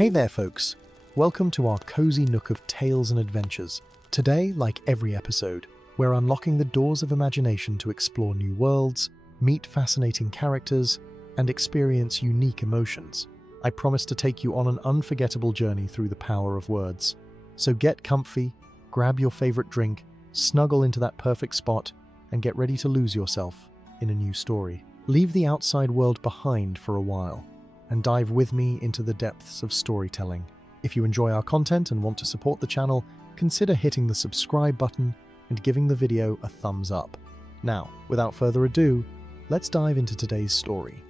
Hey there folks, welcome to our cozy nook of tales and adventures. Today, like every episode, we're unlocking the doors of imagination to explore new worlds, meet fascinating characters, and experience unique emotions. I promise to take you on an unforgettable journey through the power of words. So get comfy, grab your favorite drink, snuggle into that perfect spot, and get ready to lose yourself in a new story. Leave the outside world behind for a while and dive with me into the depths of storytelling. If you enjoy our content and want to support the channel, consider hitting the subscribe button and giving the video a thumbs up. Now, without further ado, let's dive into today's story.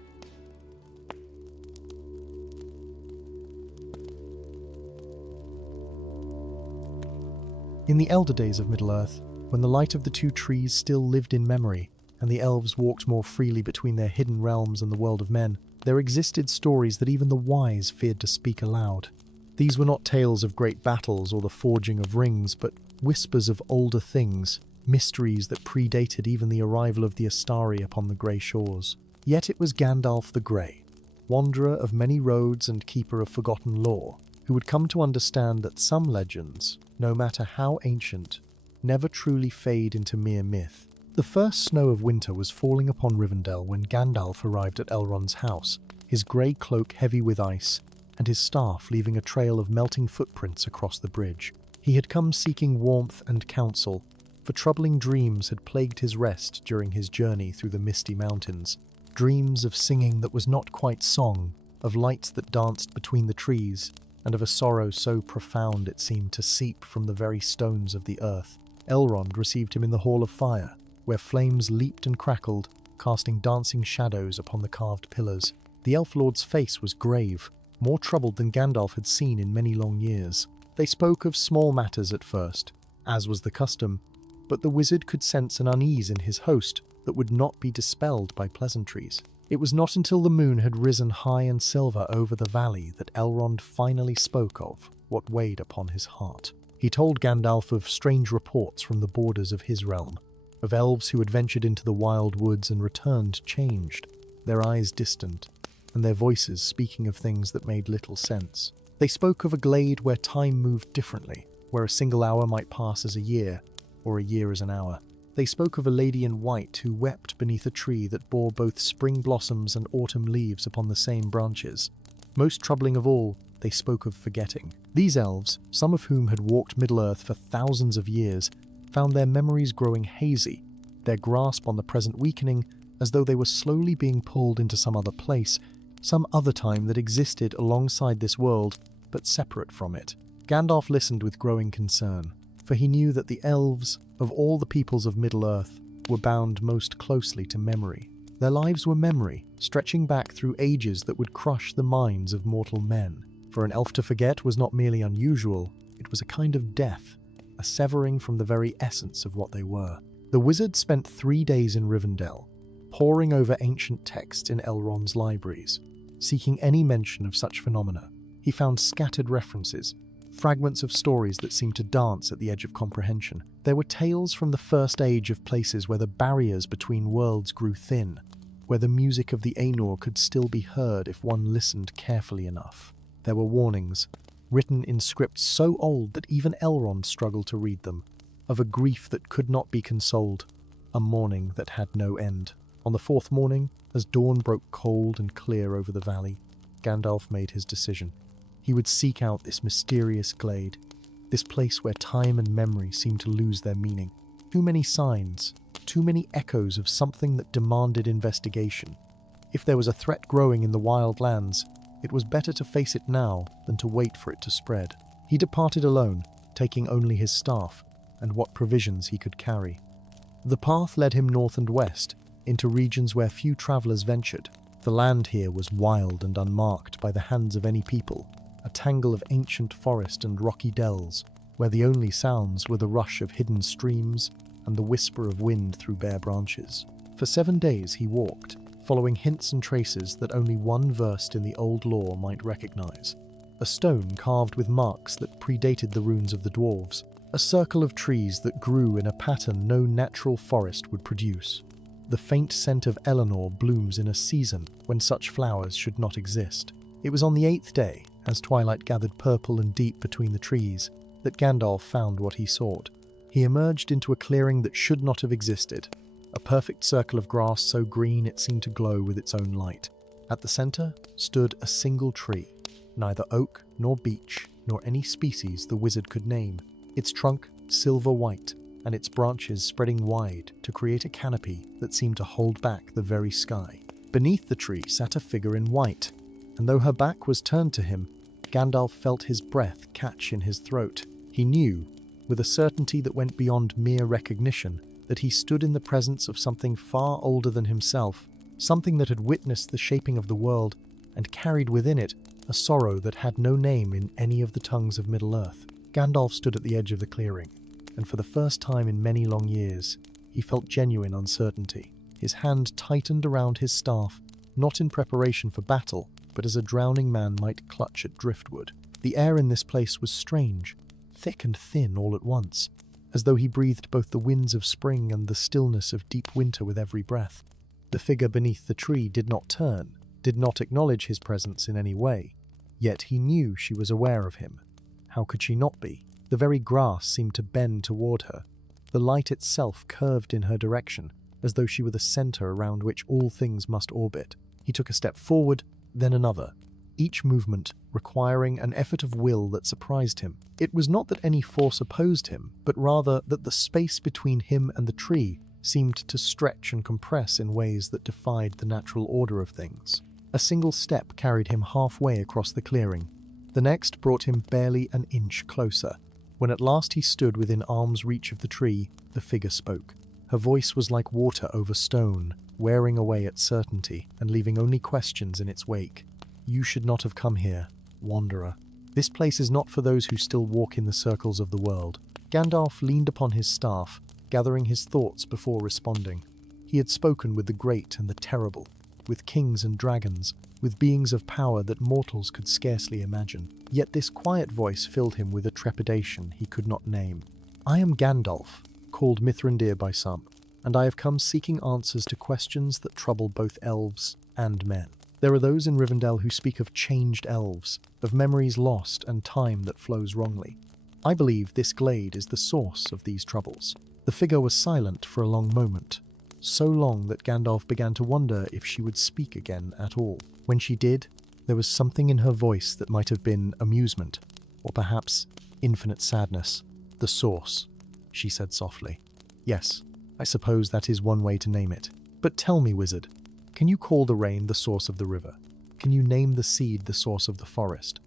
In the elder days of Middle-earth, when the light of the two trees still lived in memory, and the elves walked more freely between their hidden realms and the world of men, there existed stories that even the wise feared to speak aloud. These were not tales of great battles or the forging of rings, but whispers of older things, mysteries that predated even the arrival of the Astari upon the grey shores. Yet it was Gandalf the Grey, wanderer of many roads and keeper of forgotten lore, who would come to understand that some legends, no matter how ancient, never truly fade into mere myth. The first snow of winter was falling upon Rivendell when Gandalf arrived at Elrond's house, his grey cloak heavy with ice, and his staff leaving a trail of melting footprints across the bridge. He had come seeking warmth and counsel, for troubling dreams had plagued his rest during his journey through the misty mountains. Dreams of singing that was not quite song, of lights that danced between the trees, and of a sorrow so profound it seemed to seep from the very stones of the earth. Elrond received him in the Hall of Fire, where flames leaped and crackled, casting dancing shadows upon the carved pillars. The Elf Lord's face was grave, more troubled than Gandalf had seen in many long years. They spoke of small matters at first, as was the custom, but the wizard could sense an unease in his host that would not be dispelled by pleasantries. It was not until the moon had risen high and silver over the valley that Elrond finally spoke of what weighed upon his heart. He told Gandalf of strange reports from the borders of his realm, of elves who had ventured into the wild woods and returned changed, their eyes distant, and their voices speaking of things that made little sense. They spoke of a glade where time moved differently, where a single hour might pass as a year, or a year as an hour. They spoke of a lady in white who wept beneath a tree that bore both spring blossoms and autumn leaves upon the same branches. Most troubling of all, they spoke of forgetting. These elves, some of whom had walked Middle-earth for thousands of years, found their memories growing hazy, their grasp on the present weakening, as though they were slowly being pulled into some other place, some other time that existed alongside this world, but separate from it. Gandalf listened with growing concern, for he knew that the elves, of all the peoples of Middle-earth, were bound most closely to memory. Their lives were memory, stretching back through ages that would crush the minds of mortal men. For an elf to forget was not merely unusual, it was a kind of death, a severing from the very essence of what they were. The wizard spent 3 days in Rivendell, poring over ancient texts in Elrond's libraries, seeking any mention of such phenomena. He found scattered references, fragments of stories that seemed to dance at the edge of comprehension. There were tales from the first age of places where the barriers between worlds grew thin, where the music of the Ainur could still be heard if one listened carefully enough. There were warnings, written in scripts so old that even Elrond struggled to read them, of a grief that could not be consoled, a mourning that had no end. On the 4th morning, as dawn broke cold and clear over the valley, Gandalf made his decision. He would seek out this mysterious glade, this place where time and memory seemed to lose their meaning. Too many signs, too many echoes of something that demanded investigation. If there was a threat growing in the wild lands, it was better to face it now than to wait for it to spread. He departed alone, taking only his staff and what provisions he could carry. The path led him north and west, into regions where few travellers ventured. The land here was wild and unmarked by the hands of any people, a tangle of ancient forest and rocky dells, where the only sounds were the rush of hidden streams and the whisper of wind through bare branches. For 7 days he walked, following hints and traces that only one versed in the old lore might recognize. A stone carved with marks that predated the runes of the dwarves, a circle of trees that grew in a pattern no natural forest would produce. The faint scent of Eleanor blooms in a season when such flowers should not exist. It was on the 8th day, as twilight gathered purple and deep between the trees, that Gandalf found what he sought. He emerged into a clearing that should not have existed, a perfect circle of grass so green it seemed to glow with its own light. At the center stood a single tree, neither oak nor beech nor any species the wizard could name, its trunk silver white and its branches spreading wide to create a canopy that seemed to hold back the very sky. Beneath the tree sat a figure in white, and though her back was turned to him, Gandalf felt his breath catch in his throat. He knew, with a certainty that went beyond mere recognition, that he stood in the presence of something far older than himself, something that had witnessed the shaping of the world and carried within it a sorrow that had no name in any of the tongues of Middle-earth. Gandalf stood at the edge of the clearing, and for the first time in many long years, he felt genuine uncertainty. His hand tightened around his staff, not in preparation for battle, but as a drowning man might clutch at driftwood. The air in this place was strange, thick and thin all at once, as though he breathed both the winds of spring and the stillness of deep winter with every breath. The figure beneath the tree did not turn, did not acknowledge his presence in any way, yet he knew she was aware of him. How could she not be? The very grass seemed to bend toward her. The light itself curved in her direction, as though she were the center around which all things must orbit. He took a step forward, then another, each movement requiring an effort of will that surprised him. It was not that any force opposed him, but rather that the space between him and the tree seemed to stretch and compress in ways that defied the natural order of things. A single step carried him halfway across the clearing. The next brought him barely an inch closer. When at last he stood within arm's reach of the tree, the figure spoke. Her voice was like water over stone, wearing away at certainty and leaving only questions in its wake. You should not have come here, wanderer. This place is not for those who still walk in the circles of the world. Gandalf leaned upon his staff, gathering his thoughts before responding. He had spoken with the great and the terrible, with kings and dragons, with beings of power that mortals could scarcely imagine. Yet this quiet voice filled him with a trepidation he could not name. I am Gandalf, called Mithrandir by some, and I have come seeking answers to questions that trouble both elves and men. There are those in Rivendell who speak of changed elves, of memories lost and time that flows wrongly. I believe this glade is the source of these troubles. The figure was silent for a long moment, so long that Gandalf began to wonder if she would speak again at all. When she did, there was something in her voice that might have been amusement, or perhaps infinite sadness. The source, she said softly. Yes, I suppose that is one way to name it. But tell me, wizard, can you call the rain the source of the river? Can you name the seed the source of the forest?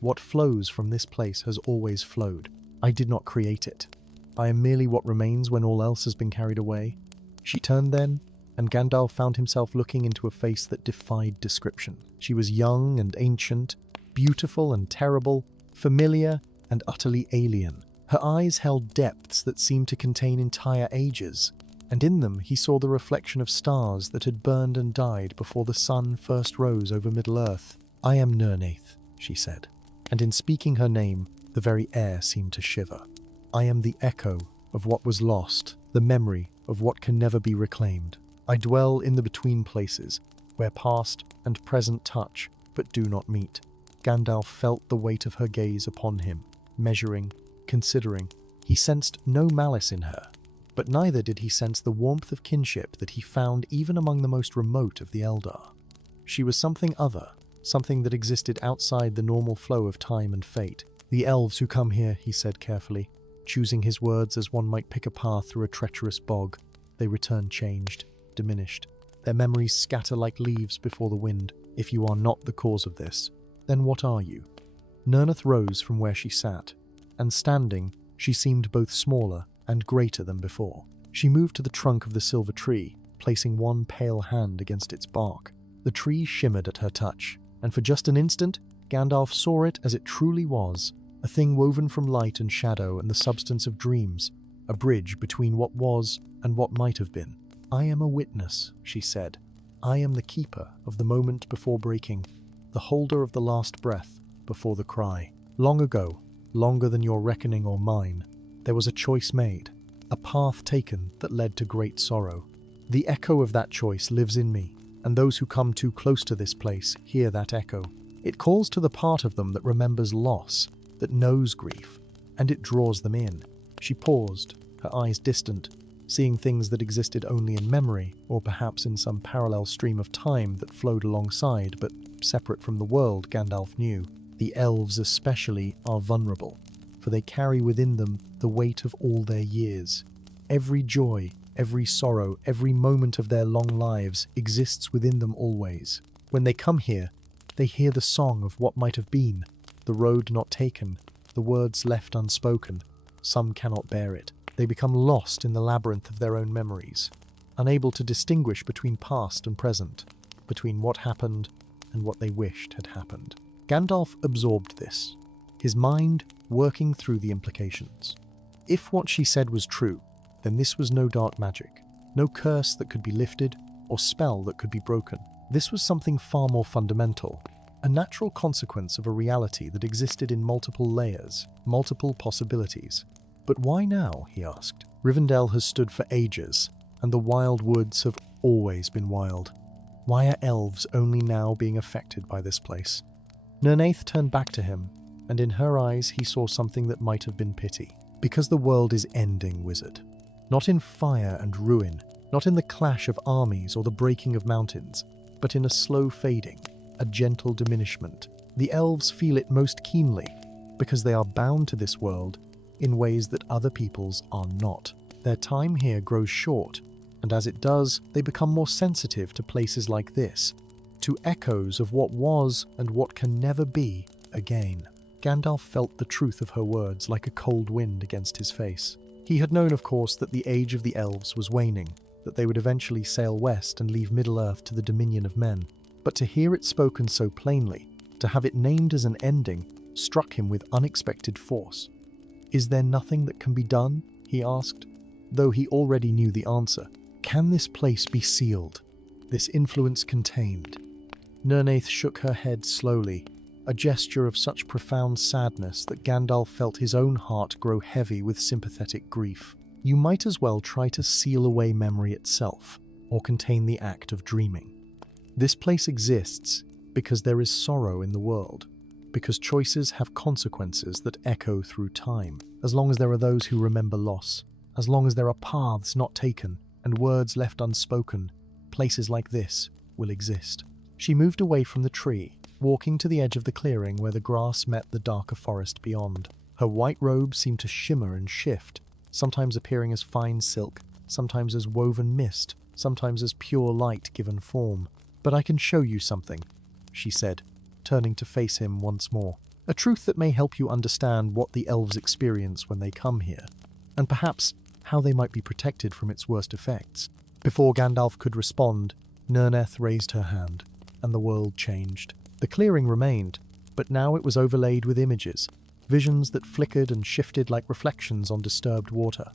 What flows from this place has always flowed. I did not create it. I am merely what remains when all else has been carried away. She turned then, and Gandalf found himself looking into a face that defied description. She was young and ancient, beautiful and terrible, familiar and utterly alien. Her eyes held depths that seemed to contain entire ages, and in them he saw the reflection of stars that had burned and died before the sun first rose over Middle-earth. I am Nírnaeth, she said, and in speaking her name, the very air seemed to shiver. I am the echo of what was lost, the memory of what can never be reclaimed. I dwell in the between places, where past and present touch, but do not meet. Gandalf felt the weight of her gaze upon him, measuring, considering. He sensed no malice in her, but neither did he sense the warmth of kinship that he found even among the most remote of the Eldar. She was something other, something that existed outside the normal flow of time and fate. The elves who come here, he said carefully, choosing his words as one might pick a path through a treacherous bog. They return changed, diminished. Their memories scatter like leaves before the wind. If you are not the cause of this, then what are you? Nírnaeth rose from where she sat, and standing, she seemed both smaller and greater than before. She moved to the trunk of the silver tree, placing one pale hand against its bark. The tree shimmered at her touch, and for just an instant, Gandalf saw it as it truly was, a thing woven from light and shadow and the substance of dreams, a bridge between what was and what might have been. I am a witness, she said. I am the keeper of the moment before breaking, the holder of the last breath before the cry. Long ago, longer than your reckoning or mine, there was a choice made, a path taken that led to great sorrow. The echo of that choice lives in me, and those who come too close to this place hear that echo. It calls to the part of them that remembers loss, that knows grief, and it draws them in. She paused, her eyes distant, seeing things that existed only in memory, or perhaps in some parallel stream of time that flowed alongside, but separate from the world Gandalf knew. The elves especially are vulnerable, for they carry within them the weight of all their years. Every joy, every sorrow, every moment of their long lives exists within them always. When they come here, they hear the song of what might have been, the road not taken, the words left unspoken. Some cannot bear it. They become lost in the labyrinth of their own memories, unable to distinguish between past and present, between what happened and what they wished had happened. Gandalf absorbed this, his mind working through the implications. If what she said was true, then this was no dark magic, no curse that could be lifted or spell that could be broken. This was something far more fundamental, a natural consequence of a reality that existed in multiple layers, multiple possibilities. But why now, he asked. Rivendell has stood for ages, and the wild woods have always been wild. Why are elves only now being affected by this place? Nírnaeth turned back to him, and in her eyes he saw something that might have been pity. Because the world is ending, wizard. Not in fire and ruin, not in the clash of armies or the breaking of mountains, but in a slow fading, a gentle diminishment. The elves feel it most keenly, because they are bound to this world in ways that other peoples are not. Their time here grows short, and as it does, they become more sensitive to places like this, to echoes of what was and what can never be again. Gandalf felt the truth of her words like a cold wind against his face. He had known, of course, that the age of the elves was waning, that they would eventually sail west and leave Middle-earth to the dominion of men. But to hear it spoken so plainly, to have it named as an ending, struck him with unexpected force. Is there nothing that can be done? He asked, though he already knew the answer. Can this place be sealed? This influence contained? Nírnaeth shook her head slowly, a gesture of such profound sadness that Gandalf felt his own heart grow heavy with sympathetic grief. You might as well try to seal away memory itself, or contain the act of dreaming. This place exists because there is sorrow in the world, because choices have consequences that echo through time. As long as there are those who remember loss, as long as there are paths not taken and words left unspoken, places like this will exist. She moved away from the tree, walking to the edge of the clearing where the grass met the darker forest beyond. Her white robe seemed to shimmer and shift, sometimes appearing as fine silk, sometimes as woven mist, sometimes as pure light given form. But I can show you something, she said, turning to face him once more. A truth that may help you understand what the elves experience when they come here, and perhaps how they might be protected from its worst effects. Before Gandalf could respond, Nírnaeth raised her hand, and the world changed. The clearing remained, but now it was overlaid with images, visions that flickered and shifted like reflections on disturbed water.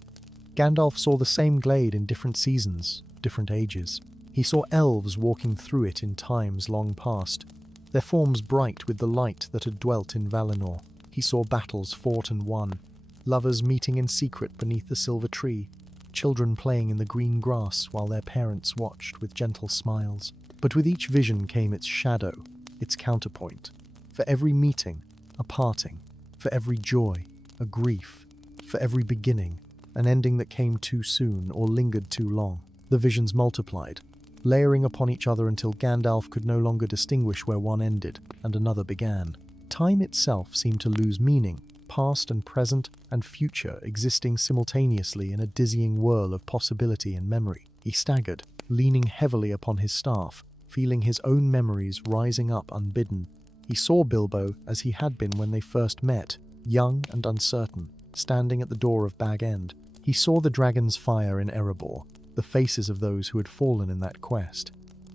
Gandalf saw the same glade in different seasons, different ages. He saw elves walking through it in times long past, their forms bright with the light that had dwelt in Valinor. He saw battles fought and won, lovers meeting in secret beneath the silver tree, children playing in the green grass while their parents watched with gentle smiles. But with each vision came its shadow, its counterpoint. For every meeting, a parting. For every joy, a grief. For every beginning, an ending that came too soon or lingered too long. The visions multiplied, layering upon each other until Gandalf could no longer distinguish where one ended and another began. Time itself seemed to lose meaning, past and present and future existing simultaneously in a dizzying whirl of possibility and memory. He staggered, leaning heavily upon his staff, feeling his own memories rising up unbidden. He saw Bilbo as he had been when they first met, young and uncertain, standing at the door of Bag End. He saw the dragon's fire in Erebor, the faces of those who had fallen in that quest.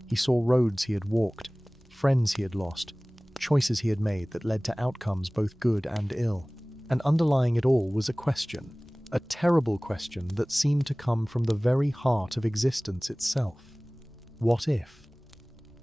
He saw roads he had walked, friends he had lost, choices he had made that led to outcomes both good and ill. And underlying it all was a question, a terrible question that seemed to come from the very heart of existence itself. What if?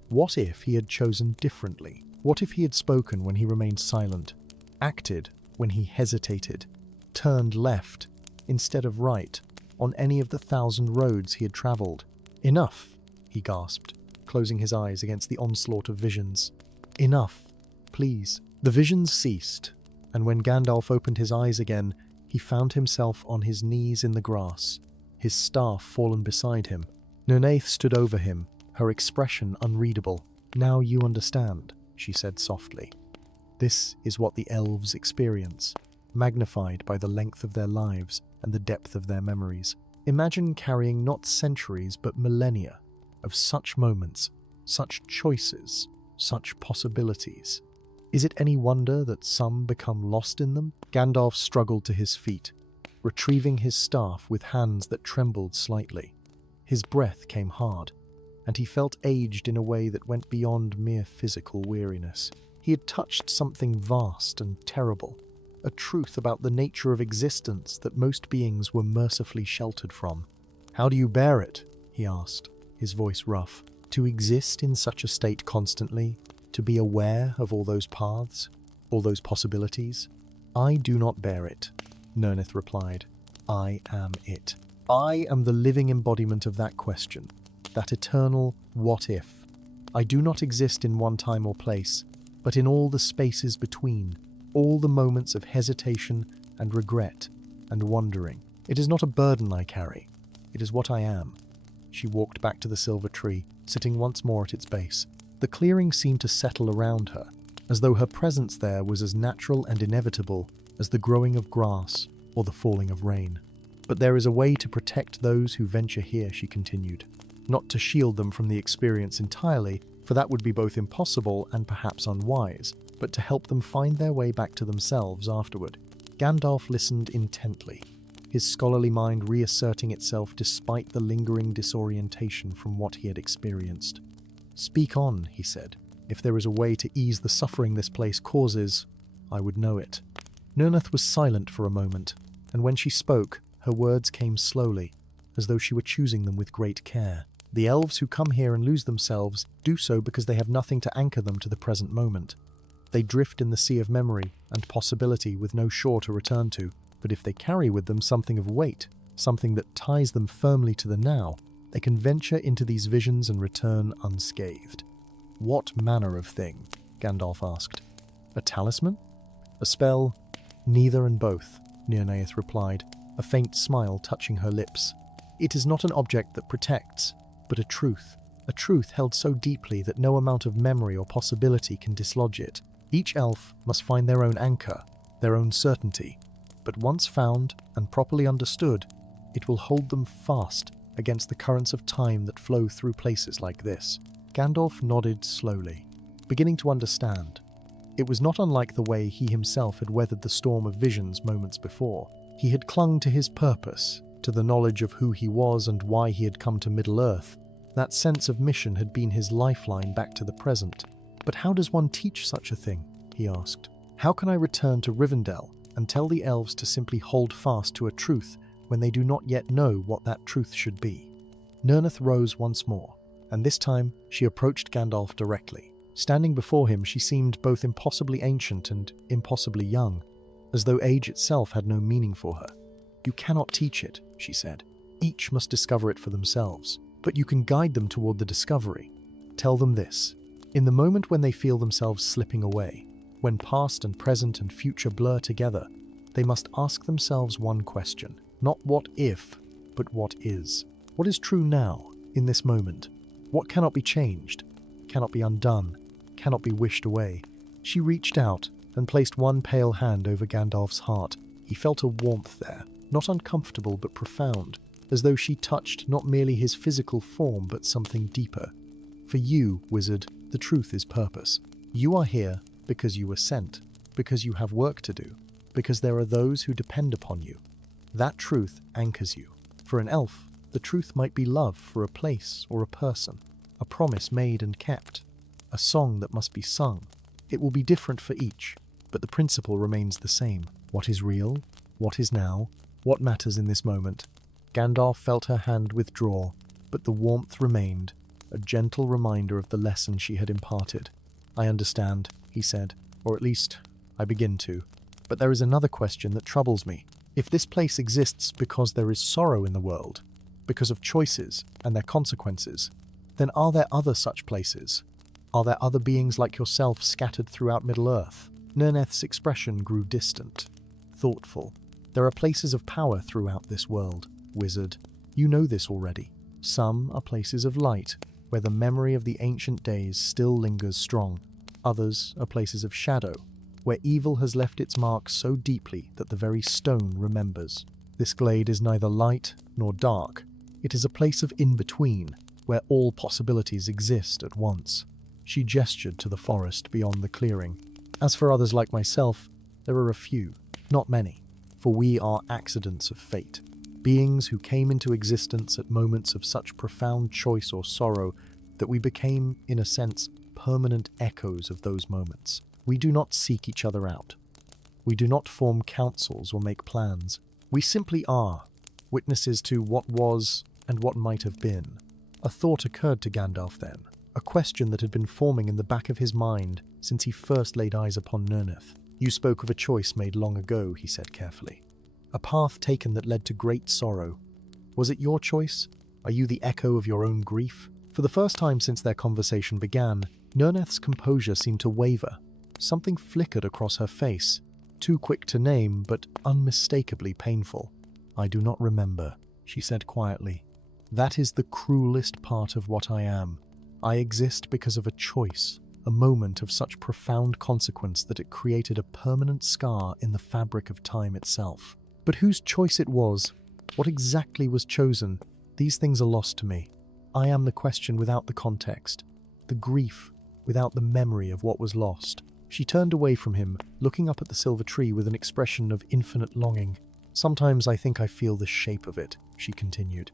What if he had chosen differently? What if he had spoken when he remained silent, acted when he hesitated, turned left instead of right on any of the 1,000 roads he had travelled? Enough, he gasped, closing his eyes against the onslaught of visions. Enough. please." The visions ceased, and when Gandalf opened his eyes again, he found himself on his knees in the grass, his staff fallen beside him. Nírnaeth stood over him, her expression unreadable. "Now you understand," she said softly. "This is what the elves experience, magnified by the length of their lives and the depth of their memories. Imagine carrying not centuries but millennia of such moments, such choices, such possibilities. Is it any wonder that some become lost in them?" Gandalf struggled to his feet, retrieving his staff with hands that trembled slightly. His breath came hard, and he felt aged in a way that went beyond mere physical weariness. He had touched something vast and terrible, a truth about the nature of existence that most beings were mercifully sheltered from. "How do you bear it?" he asked, his voice rough. "To exist in such a state constantly, to be aware of all those paths, all those possibilities?" "I do not bear it," Nírnaeth replied. "I am it. I am the living embodiment of that question, that eternal what if. I do not exist in one time or place, but in all the spaces between, all the moments of hesitation and regret and wondering. It is not a burden I carry, it is what I am." She walked back to the silver tree, sitting once more at its base. The clearing seemed to settle around her, as though her presence there was as natural and inevitable as the growing of grass or the falling of rain. "But there is a way to protect those who venture here," she continued. "Not to shield them from the experience entirely, for that would be both impossible and perhaps unwise, but to help them find their way back to themselves afterward." Gandalf listened intently, his scholarly mind reasserting itself despite the lingering disorientation from what he had experienced. "Speak on," he said. "If there is a way to ease the suffering this place causes, I would know it." Nírnaeth was silent for a moment, and when she spoke, her words came slowly, as though she were choosing them with great care. "The elves who come here and lose themselves do so because they have nothing to anchor them to the present moment. They drift in the sea of memory and possibility with no shore to return to, but if they carry with them something of weight, something that ties them firmly to the now, they can venture into these visions and return unscathed." "What manner of thing?" Gandalf asked. "A talisman? A spell?" "Neither and both," Nírnaeth replied, a faint smile touching her lips. "It is not an object that protects, but a truth held so deeply that no amount of memory or possibility can dislodge it. Each elf must find their own anchor, their own certainty, but once found and properly understood, it will hold them fast against the currents of time that flow through places like this." Gandalf nodded slowly, beginning to understand. It was not unlike the way he himself had weathered the storm of visions moments before. He had clung to his purpose, to the knowledge of who he was and why he had come to Middle-earth. That sense of mission had been his lifeline back to the present. "But how does one teach such a thing?" he asked. "How can I return to Rivendell and tell the elves to simply hold fast to a truth when they do not yet know what that truth should be?" Nírnaeth rose once more, and this time she approached Gandalf directly. Standing before him, she seemed both impossibly ancient and impossibly young, as though age itself had no meaning for her. "You cannot teach it," she said. "Each must discover it for themselves, but you can guide them toward the discovery. Tell them this. In the moment when they feel themselves slipping away, when past and present and future blur together, they must ask themselves one question. Not what if, but what is. What is true now, in this moment? What cannot be changed, cannot be undone, cannot be wished away?" She reached out and placed one pale hand over Gandalf's heart. He felt a warmth there, not uncomfortable but profound, as though she touched not merely his physical form but something deeper. "For you, wizard, the truth is purpose. You are here because you were sent, because you have work to do, because there are those who depend upon you. That truth anchors you. For an elf, the truth might be love for a place or a person, a promise made and kept, a song that must be sung. It will be different for each, but the principle remains the same. What is real? What is now? What matters in this moment?" Gandalf felt her hand withdraw, but the warmth remained, a gentle reminder of the lesson she had imparted. "I understand," he said, "or at least, I begin to. But there is another question that troubles me. If this place exists because there is sorrow in the world, because of choices and their consequences, then are there other such places? Are there other beings like yourself scattered throughout Middle-earth? Nírnaeth's expression grew distant, thoughtful. There are places of power throughout this world, wizard. You know this already. Some are places of light, where the memory of the ancient days still lingers strong. Others are places of shadow, where evil has left its mark so deeply that the very stone remembers. This glade is neither light nor dark. It is a place of in-between, where all possibilities exist at once. She gestured to the forest beyond the clearing. As for others like myself, there are a few, not many, for we are accidents of fate. Beings who came into existence at moments of such profound choice or sorrow that we became, in a sense, permanent echoes of those moments. We do not seek each other out. We do not form councils or make plans. We simply are, witnesses to what was and what might have been. A thought occurred to Gandalf then, a question that had been forming in the back of his mind since he first laid eyes upon Nírnaeth. You spoke of a choice made long ago, he said carefully. A path taken that led to great sorrow. Was it your choice? Are you the echo of your own grief? For the first time since their conversation began, Nírnaeth's composure seemed to waver. Something flickered across her face, too quick to name, but unmistakably painful. I do not remember, she said quietly. That is the cruelest part of what I am. I exist because of a choice, a moment of such profound consequence that it created a permanent scar in the fabric of time itself. But whose choice it was, what exactly was chosen, these things are lost to me. I am the question without the context, the grief without the memory of what was lost. She turned away from him, looking up at the silver tree with an expression of infinite longing. Sometimes I think I feel the shape of it, she continued,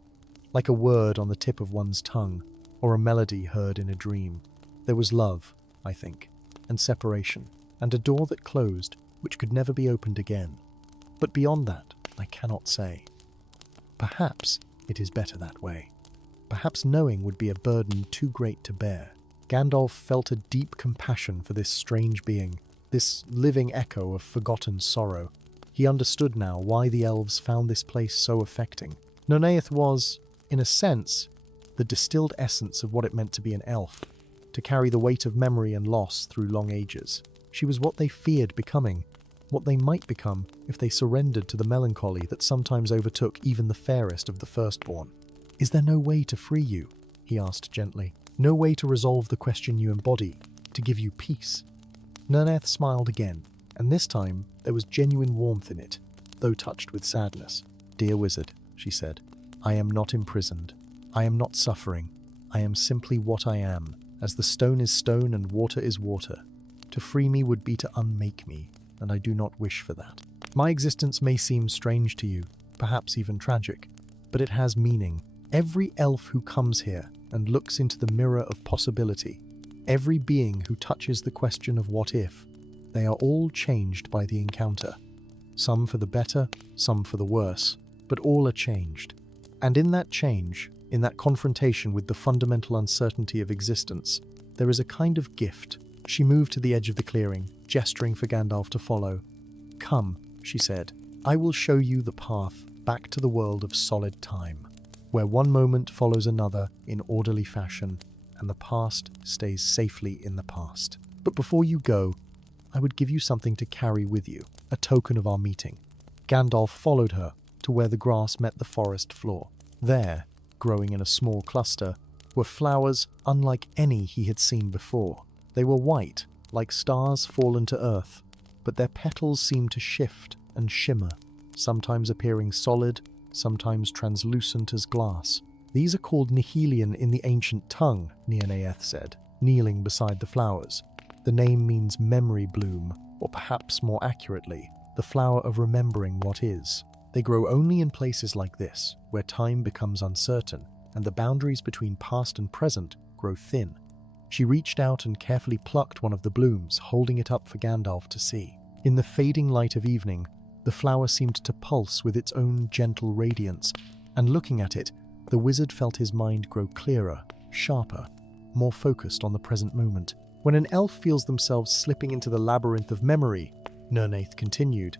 like a word on the tip of one's tongue, or a melody heard in a dream. There was love, I think, and separation, and a door that closed, which could never be opened again. But beyond that, I cannot say. Perhaps it is better that way. Perhaps knowing would be a burden too great to bear. Gandalf felt a deep compassion for this strange being, this living echo of forgotten sorrow. He understood now why the elves found this place so affecting. Nírnaeth was, in a sense, the distilled essence of what it meant to be an elf, to carry the weight of memory and loss through long ages. She was what they feared becoming, what they might become if they surrendered to the melancholy that sometimes overtook even the fairest of the firstborn. Is there no way to free you? He asked gently. No way to resolve the question you embody, to give you peace? Nírnaeth smiled again, and this time there was genuine warmth in it, though touched with sadness. Dear wizard, she said, I am not imprisoned. I am not suffering. I am simply what I am, as the stone is stone and water is water. To free me would be to unmake me, and I do not wish for that. My existence may seem strange to you, perhaps even tragic, but it has meaning. Every elf who comes here and looks into the mirror of possibility, every being who touches the question of what if, they are all changed by the encounter. Some for the better, some for the worse, but all are changed. And in that change, in that confrontation with the fundamental uncertainty of existence, there is a kind of gift. She moved to the edge of the clearing, gesturing for Gandalf to follow. Come, she said, I will show you the path back to the world of solid time, where one moment follows another in orderly fashion, and the past stays safely in the past. But before you go, I would give you something to carry with you, a token of our meeting. Gandalf followed her to where the grass met the forest floor. There, growing in a small cluster, were flowers unlike any he had seen before. They were white, like stars fallen to earth, but their petals seemed to shift and shimmer, sometimes appearing solid, sometimes translucent as glass. These are called nihilien in the ancient tongue, Nírnaeth said, kneeling beside the flowers. The name means memory bloom, or perhaps more accurately, the flower of remembering what is. They grow only in places like this, where time becomes uncertain, and the boundaries between past and present grow thin. She reached out and carefully plucked one of the blooms, holding it up for Gandalf to see. In the fading light of evening, the flower seemed to pulse with its own gentle radiance, and looking at it, the wizard felt his mind grow clearer, sharper, more focused on the present moment. When an elf feels themselves slipping into the labyrinth of memory, Nírnaeth continued,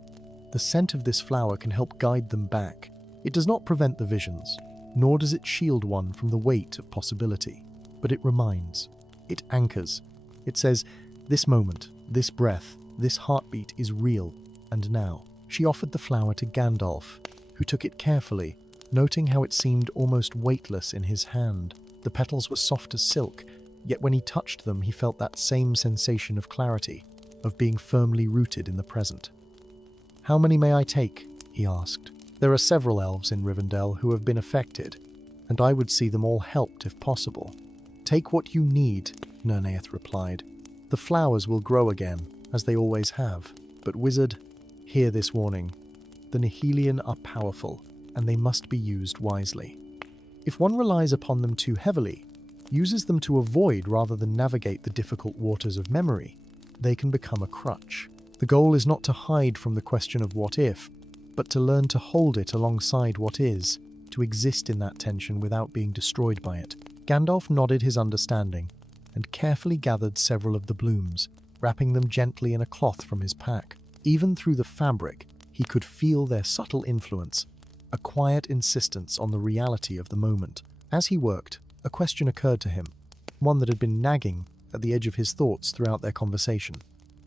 the scent of this flower can help guide them back. It does not prevent the visions, nor does it shield one from the weight of possibility, but it reminds. It anchors. It says, this moment, this breath, this heartbeat is real, and now. She offered the flower to Gandalf, who took it carefully, noting how it seemed almost weightless in his hand. The petals were soft as silk, yet when he touched them he felt that same sensation of clarity, of being firmly rooted in the present. "How many may I take?" he asked. "There are several elves in Rivendell who have been affected, and I would see them all helped if possible." "Take what you need," Nírnaeth replied. "The flowers will grow again, as they always have. But wizard, hear this warning. The nihilien are powerful, and they must be used wisely. If one relies upon them too heavily, uses them to avoid rather than navigate the difficult waters of memory, they can become a crutch. The goal is not to hide from the question of what if, but to learn to hold it alongside what is, to exist in that tension without being destroyed by it." Gandalf nodded his understanding and carefully gathered several of the blooms, wrapping them gently in a cloth from his pack. Even through the fabric, he could feel their subtle influence, a quiet insistence on the reality of the moment. As he worked, a question occurred to him, one that had been nagging at the edge of his thoughts throughout their conversation.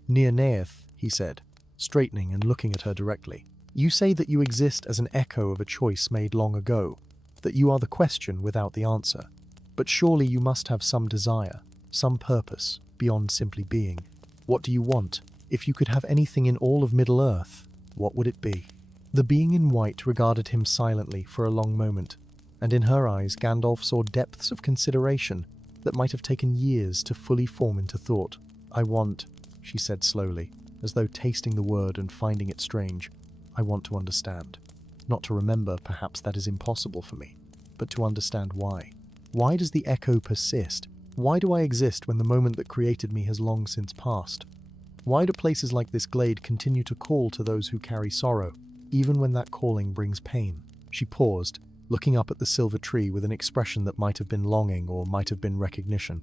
"Nírnaeth," he said, straightening and looking at her directly. "You say that you exist as an echo of a choice made long ago, that you are the question without the answer. But surely you must have some desire, some purpose, beyond simply being. What do you want? If you could have anything in all of Middle-earth, what would it be?" The being in white regarded him silently for a long moment, and in her eyes Gandalf saw depths of consideration that might have taken years to fully form into thought. "I want," she said slowly, as though tasting the word and finding it strange, "I want to understand. Not to remember, perhaps that is impossible for me, but to understand why. Why does the echo persist? Why do I exist when the moment that created me has long since passed? Why do places like this glade continue to call to those who carry sorrow, even when that calling brings pain?" She paused, looking up at the silver tree with an expression that might have been longing or might have been recognition.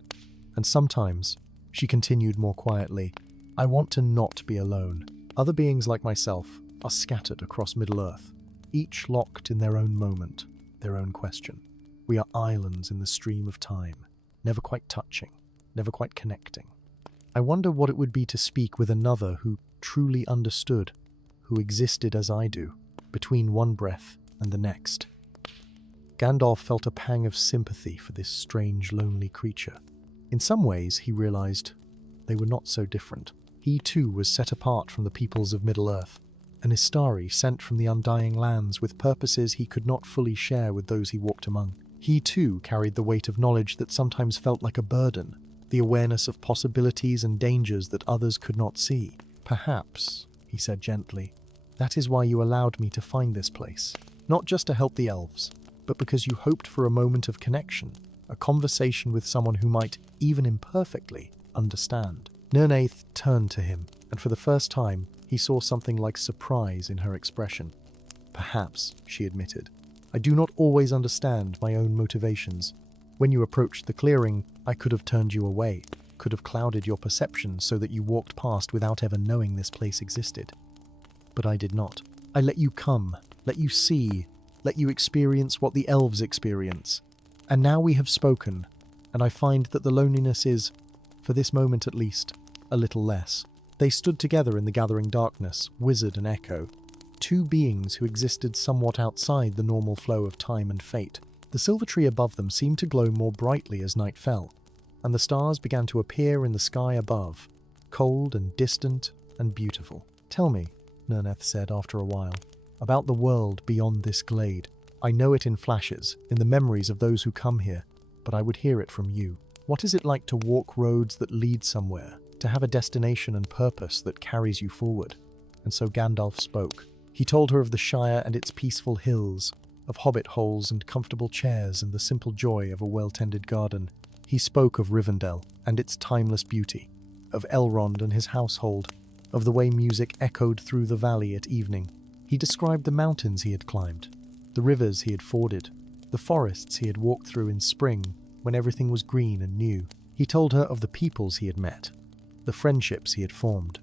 "And sometimes," she continued more quietly, "I want to not be alone. Other beings like myself are scattered across Middle-earth, each locked in their own moment, their own question. We are islands in the stream of time, never quite touching, never quite connecting. I wonder what it would be to speak with another who truly understood, who existed as I do, between one breath and the next." Gandalf felt a pang of sympathy for this strange, lonely creature. In some ways, he realized, they were not so different. He too was set apart from the peoples of Middle-earth, an Istari sent from the undying lands with purposes he could not fully share with those he walked among. He too carried the weight of knowledge that sometimes felt like a burden, the awareness of possibilities and dangers that others could not see. "Perhaps," he said gently, "that is why you allowed me to find this place. Not just to help the elves, but because you hoped for a moment of connection, a conversation with someone who might, even imperfectly, understand." Nírnaeth turned to him, and for the first time, he saw something like surprise in her expression. "Perhaps," she admitted. "I do not always understand my own motivations. When you approached the clearing, I could have turned you away, could have clouded your perception so that you walked past without ever knowing this place existed. But I did not. I let you come, let you see, let you experience what the elves experience. And now we have spoken, and I find that the loneliness is, for this moment at least, a little less." They stood together in the gathering darkness, wizard and echo, two beings who existed somewhat outside the normal flow of time and fate. The silver tree above them seemed to glow more brightly as night fell, and the stars began to appear in the sky above, cold and distant and beautiful. "Tell me," Nírnaeth said after a while, "about the world beyond this glade. I know it in flashes, in the memories of those who come here, but I would hear it from you. What is it like to walk roads that lead somewhere, to have a destination and purpose that carries you forward?" And so Gandalf spoke. He told her of the Shire and its peaceful hills, of hobbit holes and comfortable chairs and the simple joy of a well-tended garden. He spoke of Rivendell and its timeless beauty, of Elrond and his household, of the way music echoed through the valley at evening. He described the mountains he had climbed, the rivers he had forded, the forests he had walked through in spring when everything was green and new. He told her of the peoples he had met, the friendships he had formed.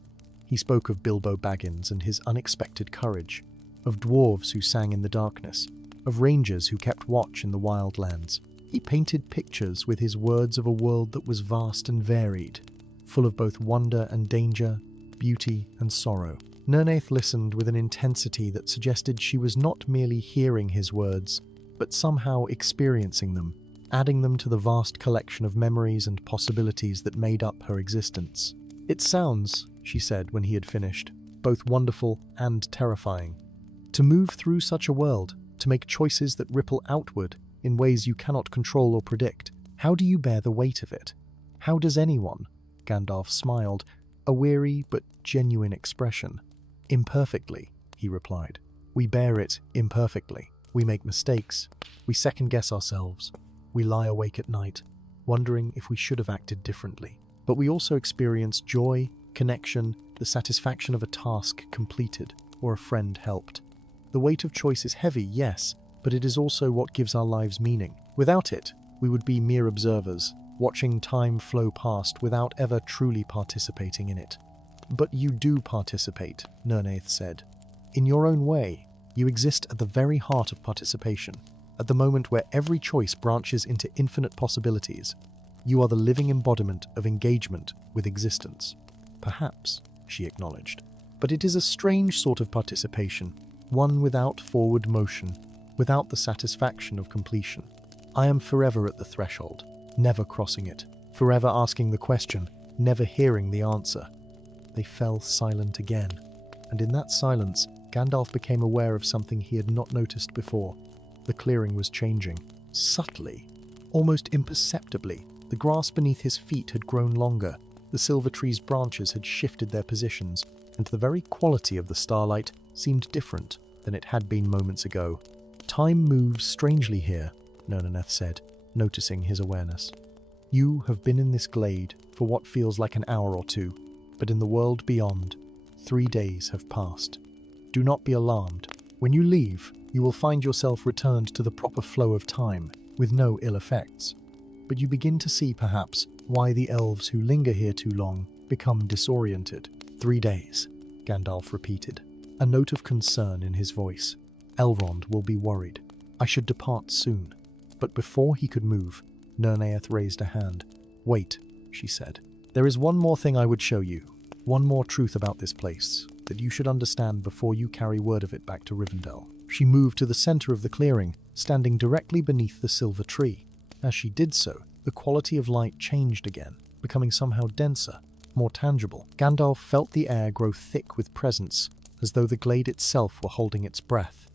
He spoke of Bilbo Baggins and his unexpected courage, of dwarves who sang in the darkness, of rangers who kept watch in the wild lands. He painted pictures with his words of a world that was vast and varied, full of both wonder and danger, beauty and sorrow. Nírnaeth listened with an intensity that suggested she was not merely hearing his words, but somehow experiencing them, adding them to the vast collection of memories and possibilities that made up her existence. "It sounds," she said when he had finished, "both wonderful and terrifying. To move through such a world, to make choices that ripple outward in ways you cannot control or predict. How do you bear the weight of it? How does anyone?" Gandalf smiled, a weary but genuine expression. "Imperfectly," he replied. "We bear it imperfectly. We make mistakes. We second-guess ourselves. We lie awake at night, wondering if we should have acted differently. But we also experience joy, connection, the satisfaction of a task completed or a friend helped. The weight of choice is heavy, yes, but it is also what gives our lives meaning. Without it, we would be mere observers, watching time flow past without ever truly participating in it." "But you do participate," Nírnaeth said. "In your own way, you exist at the very heart of participation, at the moment where every choice branches into infinite possibilities. You are the living embodiment of engagement with existence." "Perhaps," she acknowledged. "But it is a strange sort of participation, one without forward motion, without the satisfaction of completion. I am forever at the threshold, never crossing it, forever asking the question, never hearing the answer." They fell silent again, and in that silence, Gandalf became aware of something he had not noticed before. The clearing was changing. Subtly, almost imperceptibly, the grass beneath his feet had grown longer, the silver tree's branches had shifted their positions, and the very quality of the starlight seemed different than it had been moments ago. "Time moves strangely here," Nírnaeth said, noticing his awareness. "You have been in this glade for what feels like an hour or two, but in the world beyond, 3 days have passed. Do not be alarmed. When you leave, you will find yourself returned to the proper flow of time, with no ill effects. But you begin to see, perhaps, why the elves who linger here too long become disoriented." 3 days, Gandalf repeated, a note of concern in his voice. "Elrond will be worried. I should depart soon." But before he could move, Nírnaeth raised a hand. "Wait," she said. "There is one more thing I would show you, one more truth about this place, that you should understand before you carry word of it back to Rivendell." She moved to the center of the clearing, standing directly beneath the silver tree. As she did so, the quality of light changed again, becoming somehow denser, more tangible. Gandalf felt the air grow thick with presence, as though the glade itself were holding its breath.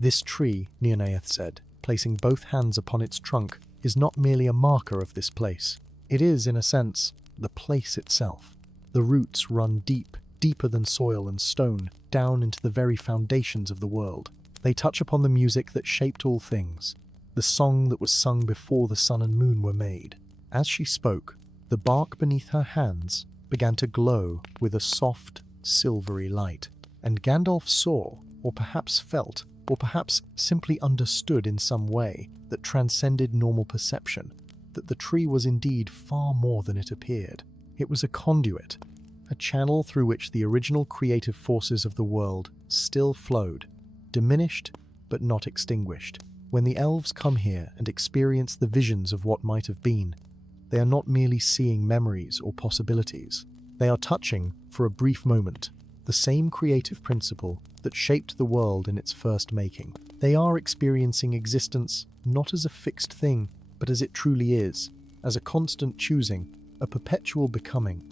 "This tree," Nírnaeth said, placing both hands upon its trunk, "is not merely a marker of this place. It is, in a sense, the place itself. The roots run deep, deeper than soil and stone, down into the very foundations of the world. They touch upon the music that shaped all things, the song that was sung before the sun and moon were made." As she spoke, the bark beneath her hands began to glow with a soft, silvery light, and Gandalf saw, or perhaps felt, or perhaps simply understood in some way that transcended normal perception, that the tree was indeed far more than it appeared. It was a conduit, a channel through which the original creative forces of the world still flowed, diminished but not extinguished. When the elves come here and experience the visions of what might have been, they are not merely seeing memories or possibilities. They are touching, for a brief moment, the same creative principle that shaped the world in its first making. They are experiencing existence not as a fixed thing, but as it truly is, as a constant choosing, a perpetual becoming.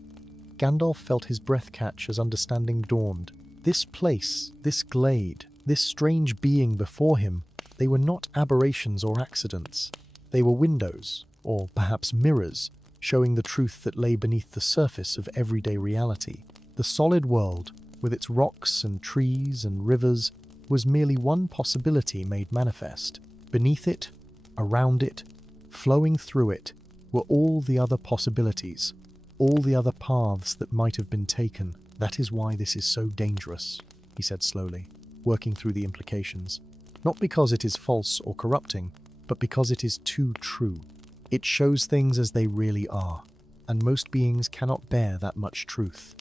Gandalf felt his breath catch as understanding dawned. This place, this glade, this strange being before him, they were not aberrations or accidents. They were windows, or perhaps mirrors, showing the truth that lay beneath the surface of everyday reality. The solid world, with its rocks and trees and rivers, was merely one possibility made manifest. Beneath it, around it, flowing through it, were all the other possibilities, all the other paths that might have been taken. "That is why this is so dangerous," he said slowly, working through the implications. "Not because it is false or corrupting, but because it is too true. It shows things as they really are, and most beings cannot bear that much truth."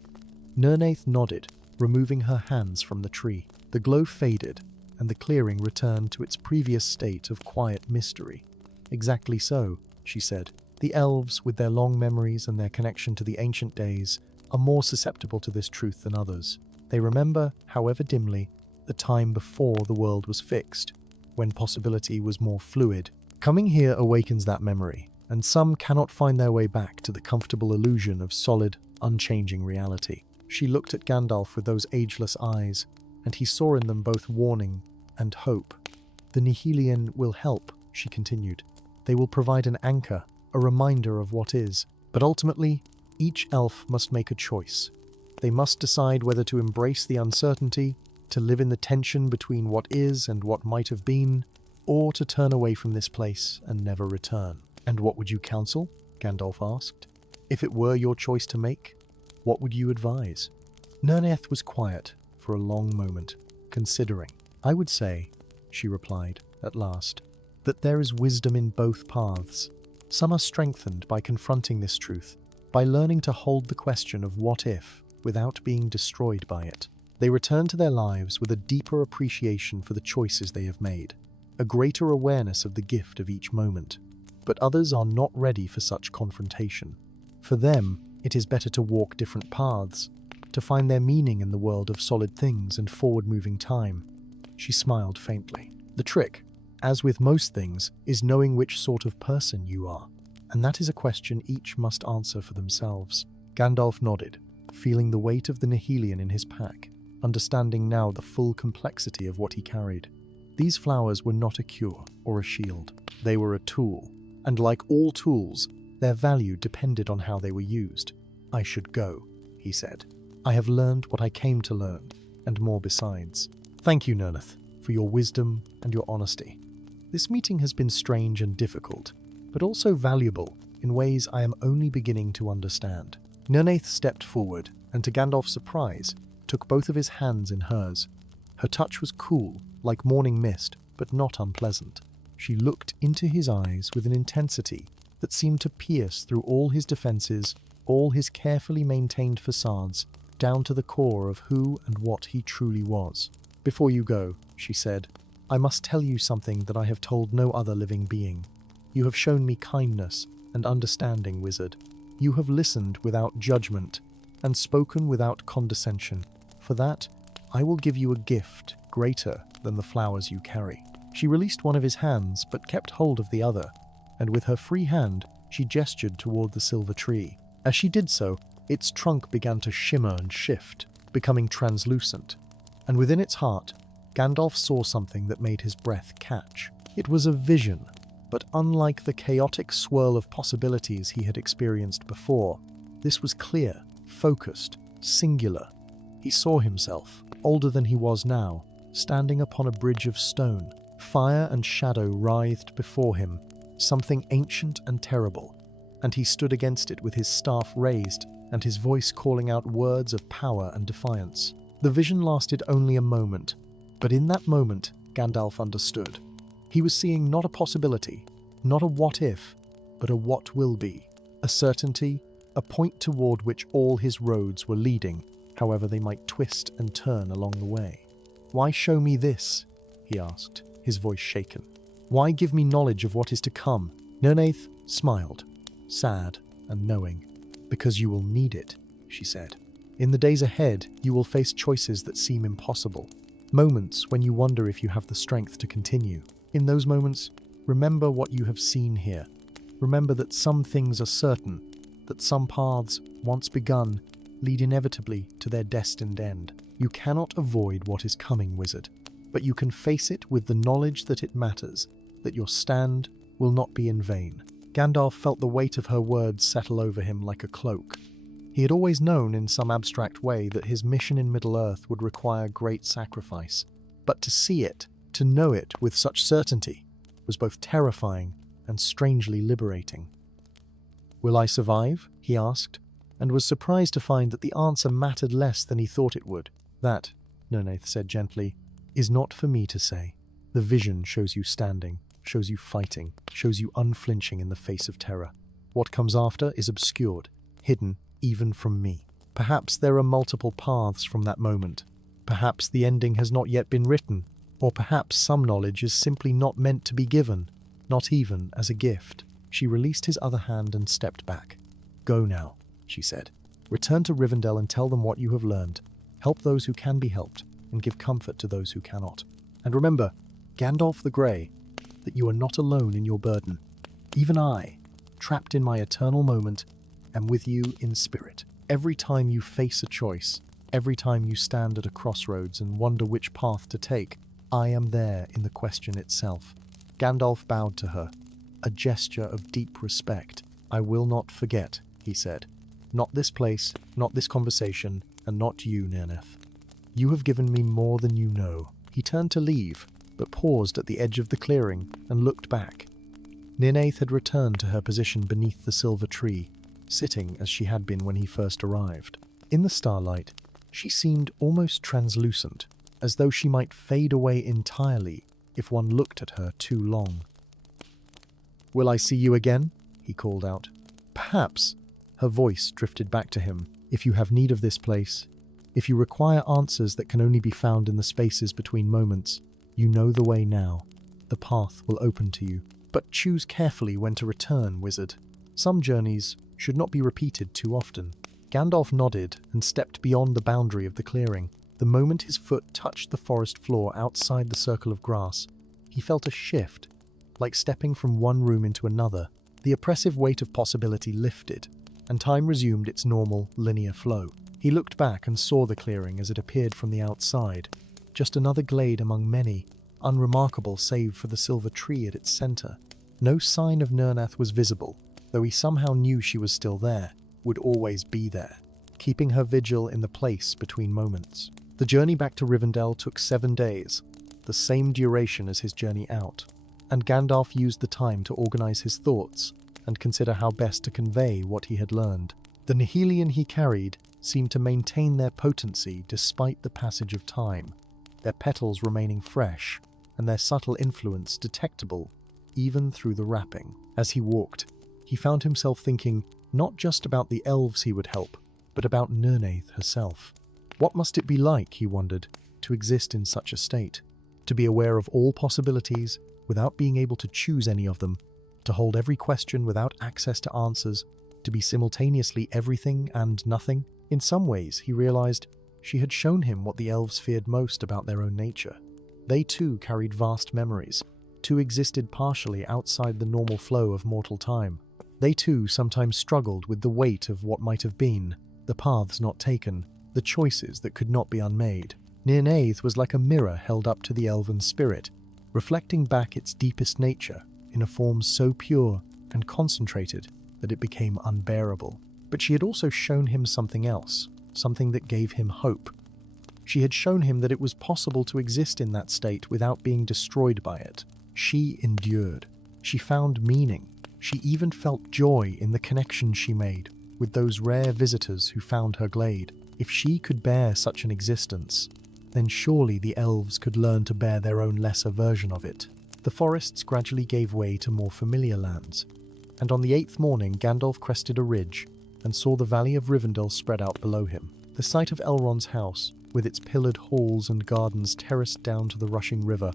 Nírnaeth nodded, removing her hands from the tree. The glow faded, and the clearing returned to its previous state of quiet mystery. Exactly so, she said. The elves, with their long memories and their connection to the ancient days, are more susceptible to this truth than others. They remember, however dimly, the time before the world was fixed, when possibility was more fluid. Coming here awakens that memory, and some cannot find their way back to the comfortable illusion of solid, unchanging reality. She looked at Gandalf with those ageless eyes, and he saw in them both warning and hope. The nihilien will help, she continued. They will provide an anchor, a reminder of what is. But ultimately, each elf must make a choice. They must decide whether to embrace the uncertainty, to live in the tension between what is and what might have been, or to turn away from this place and never return. And what would you counsel? Gandalf asked. If it were your choice to make, what would you advise? Nírnaeth was quiet for a long moment, considering. I would say, she replied, at last, that there is wisdom in both paths. Some are strengthened by confronting this truth, by learning to hold the question of what if, without being destroyed by it. They return to their lives with a deeper appreciation for the choices they have made, a greater awareness of the gift of each moment. But others are not ready for such confrontation. For them, it is better to walk different paths, to find their meaning in the world of solid things and forward-moving time. She smiled faintly. The trick, as with most things, is knowing which sort of person you are, and that is a question each must answer for themselves. Gandalf nodded, feeling the weight of the nihilien in his pack, understanding now the full complexity of what he carried. These flowers were not a cure or a shield. They were a tool, and like all tools, their value depended on how they were used. I should go, he said. I have learned what I came to learn, and more besides. Thank you, Nírnaeth, for your wisdom and your honesty. This meeting has been strange and difficult, but also valuable in ways I am only beginning to understand. Nírnaeth stepped forward, and to Gandalf's surprise, took both of his hands in hers. Her touch was cool, like morning mist, but not unpleasant. She looked into his eyes with an intensity that seemed to pierce through all his defenses, all his carefully maintained facades, down to the core of who and what he truly was. Before you go, she said, I must tell you something that I have told no other living being. You have shown me kindness and understanding, wizard. You have listened without judgment and spoken without condescension. For that, I will give you a gift greater than the flowers you carry. She released one of his hands, but kept hold of the other, and with her free hand, she gestured toward the silver tree. As she did so, its trunk began to shimmer and shift, becoming translucent, and within its heart, Gandalf saw something that made his breath catch. It was a vision, but unlike the chaotic swirl of possibilities he had experienced before, this was clear, focused, singular. He saw himself, older than he was now, standing upon a bridge of stone. Fire and shadow writhed before him, something ancient and terrible, and he stood against it with his staff raised and his voice calling out words of power and defiance. The vision lasted only a moment, but in that moment, Gandalf understood. He was seeing not a possibility, not a what if, but a what will be, a certainty, a point toward which all his roads were leading, however they might twist and turn along the way. Why show me this? He asked, his voice shaken. Why give me knowledge of what is to come? Nírnaeth smiled, sad and knowing. Because you will need it, she said. In the days ahead, you will face choices that seem impossible. Moments when you wonder if you have the strength to continue. In those moments, remember what you have seen here. Remember that some things are certain, that some paths, once begun, lead inevitably to their destined end. You cannot avoid what is coming, wizard, but you can face it with the knowledge that it matters, that your stand will not be in vain. Gandalf felt the weight of her words settle over him like a cloak. He had always known in some abstract way that his mission in Middle-earth would require great sacrifice, but to see it, to know it with such certainty, was both terrifying and strangely liberating. Will I survive? He asked, and was surprised to find that the answer mattered less than he thought it would. That, Nírnaeth said gently, is not for me to say. The vision shows you standing, shows you fighting, shows you unflinching in the face of terror. What comes after is obscured, hidden even from me. Perhaps there are multiple paths from that moment. Perhaps the ending has not yet been written, or perhaps some knowledge is simply not meant to be given. not even as a gift. She released his other hand and stepped back. "Go now," she said. "Return to Rivendell and tell them what you have learned. Help those who can be helped, and give comfort to those who cannot. And remember, Gandalf the Grey, that you are not alone in your burden. Even I, trapped in my eternal moment, am with you in spirit. Every time you face a choice, every time you stand at a crossroads and wonder which path to take, I am there in the question itself." Gandalf bowed to her, a gesture of deep respect. "I will not forget," he said. "Not this place, not this conversation, and not you, Nírnaeth. You have given me more than you know." He turned to leave, but paused at the edge of the clearing and looked back. Nírnaeth had returned to her position beneath the silver tree, sitting as she had been when he first arrived. In the starlight, she seemed almost translucent, as though she might fade away entirely if one looked at her too long. "Will I see you again?" he called out. "Perhaps." Her voice drifted back to him. "If you have need of this place, if you require answers that can only be found in the spaces between moments, you know the way now. The path will open to you. But choose carefully when to return, wizard. Some journeys should not be repeated too often." Gandalf nodded and stepped beyond the boundary of the clearing. The moment his foot touched the forest floor outside the circle of grass, he felt a shift, like stepping from one room into another. The oppressive weight of possibility lifted, and time resumed its normal, linear flow. He looked back and saw the clearing as it appeared from the outside, just another glade among many, unremarkable save for the silver tree at its center. No sign of Nírnaeth was visible, though he somehow knew she was still there, would always be there, keeping her vigil in the place between moments. The journey back to Rivendell took 7 days, the same duration as his journey out, and Gandalf used the time to organize his thoughts and consider how best to convey what he had learned. The nihilien he carried seemed to maintain their potency despite the passage of time, their petals remaining fresh, and their subtle influence detectable even through the wrapping. As he walked, he found himself thinking not just about the elves he would help, but about Nírnaeth herself. What must it be like, he wondered, to exist in such a state, to be aware of all possibilities without being able to choose any of them, to hold every question without access to answers, to be simultaneously everything and nothing? In some ways, he realized, she had shown him what the elves feared most about their own nature. They too carried vast memories, too existed partially outside the normal flow of mortal time. They too sometimes struggled with the weight of what might have been, the paths not taken, the choices that could not be unmade. Nírnaeth was like a mirror held up to the elven spirit, reflecting back its deepest nature in a form so pure and concentrated that it became unbearable. But she had also shown him something else, something that gave him hope. She had shown him that it was possible to exist in that state without being destroyed by it. She endured. She found meaning. She even felt joy in the connection she made with those rare visitors who found her glade. If she could bear such an existence, then surely the elves could learn to bear their own lesser version of it. The forests gradually gave way to more familiar lands, and on the 8th morning Gandalf crested a ridge and saw the valley of Rivendell spread out below him. The sight of Elrond's house, with its pillared halls and gardens terraced down to the rushing river,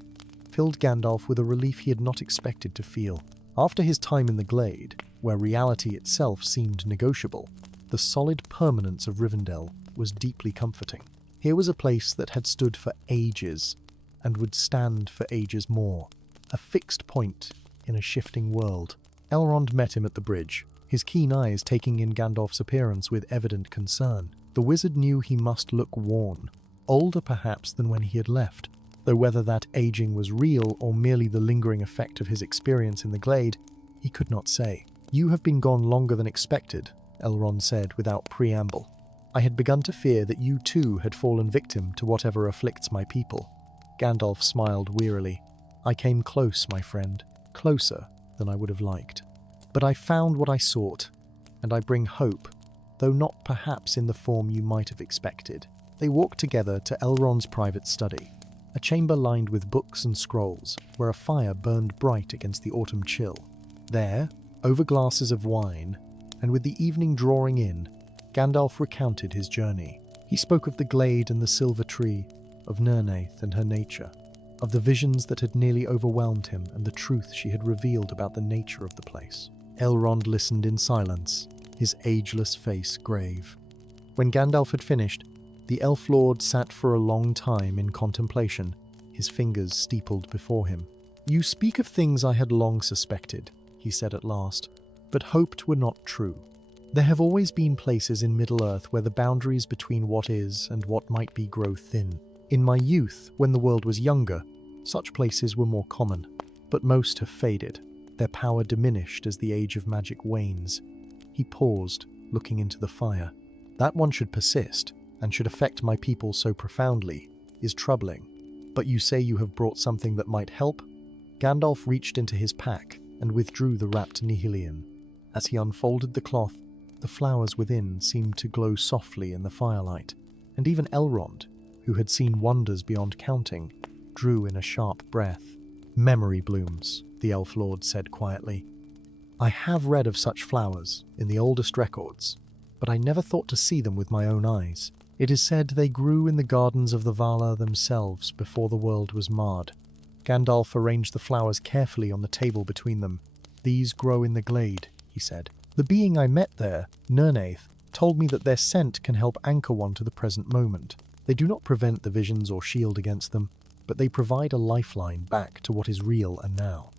filled Gandalf with a relief he had not expected to feel. After his time in the glade, where reality itself seemed negotiable, the solid permanence of Rivendell was deeply comforting. Here was a place that had stood for ages, and would stand for ages more, a fixed point in a shifting world. Elrond met him at the bridge, his keen eyes taking in Gandalf's appearance with evident concern. The wizard knew he must look worn, older perhaps than when he had left, though whether that aging was real or merely the lingering effect of his experience in the glade, he could not say. "You have been gone longer than expected," Elrond said without preamble. "I had begun to fear that you too had fallen victim to whatever afflicts my people." Gandalf smiled wearily. "I came close, my friend, closer than I would have liked. But I found what I sought, and I bring hope, though not perhaps in the form you might have expected." They walked together to Elrond's private study, a chamber lined with books and scrolls, where a fire burned bright against the autumn chill. There, over glasses of wine, and with the evening drawing in, Gandalf recounted his journey. He spoke of the glade and the silver tree, of Nírnaeth and her nature, of the visions that had nearly overwhelmed him and the truth she had revealed about the nature of the place. Elrond listened in silence, his ageless face grave. When Gandalf had finished, the Elf Lord sat for a long time in contemplation, his fingers steepled before him. "You speak of things I had long suspected," he said at last, "but hoped were not true. There have always been places in Middle-earth where the boundaries between what is and what might be grow thin. In my youth, when the world was younger, such places were more common, but most have faded, their power diminished as the age of magic wanes." He paused, looking into the fire. "That one should persist, and should affect my people so profoundly, is troubling. But you say you have brought something that might help?" Gandalf reached into his pack and withdrew the wrapped nihilien. As he unfolded the cloth, the flowers within seemed to glow softly in the firelight, and even Elrond, who had seen wonders beyond counting, drew in a sharp breath. "Memory blooms," the Elf Lord said quietly. "I have read of such flowers in the oldest records, but I never thought to see them with my own eyes. It is said they grew in the gardens of the Valar themselves before the world was marred." Gandalf arranged the flowers carefully on the table between them. "These grow in the glade," he said. "The being I met there, Nírnaeth, told me that their scent can help anchor one to the present moment. They do not prevent the visions or shield against them, but they provide a lifeline back to what is real and now."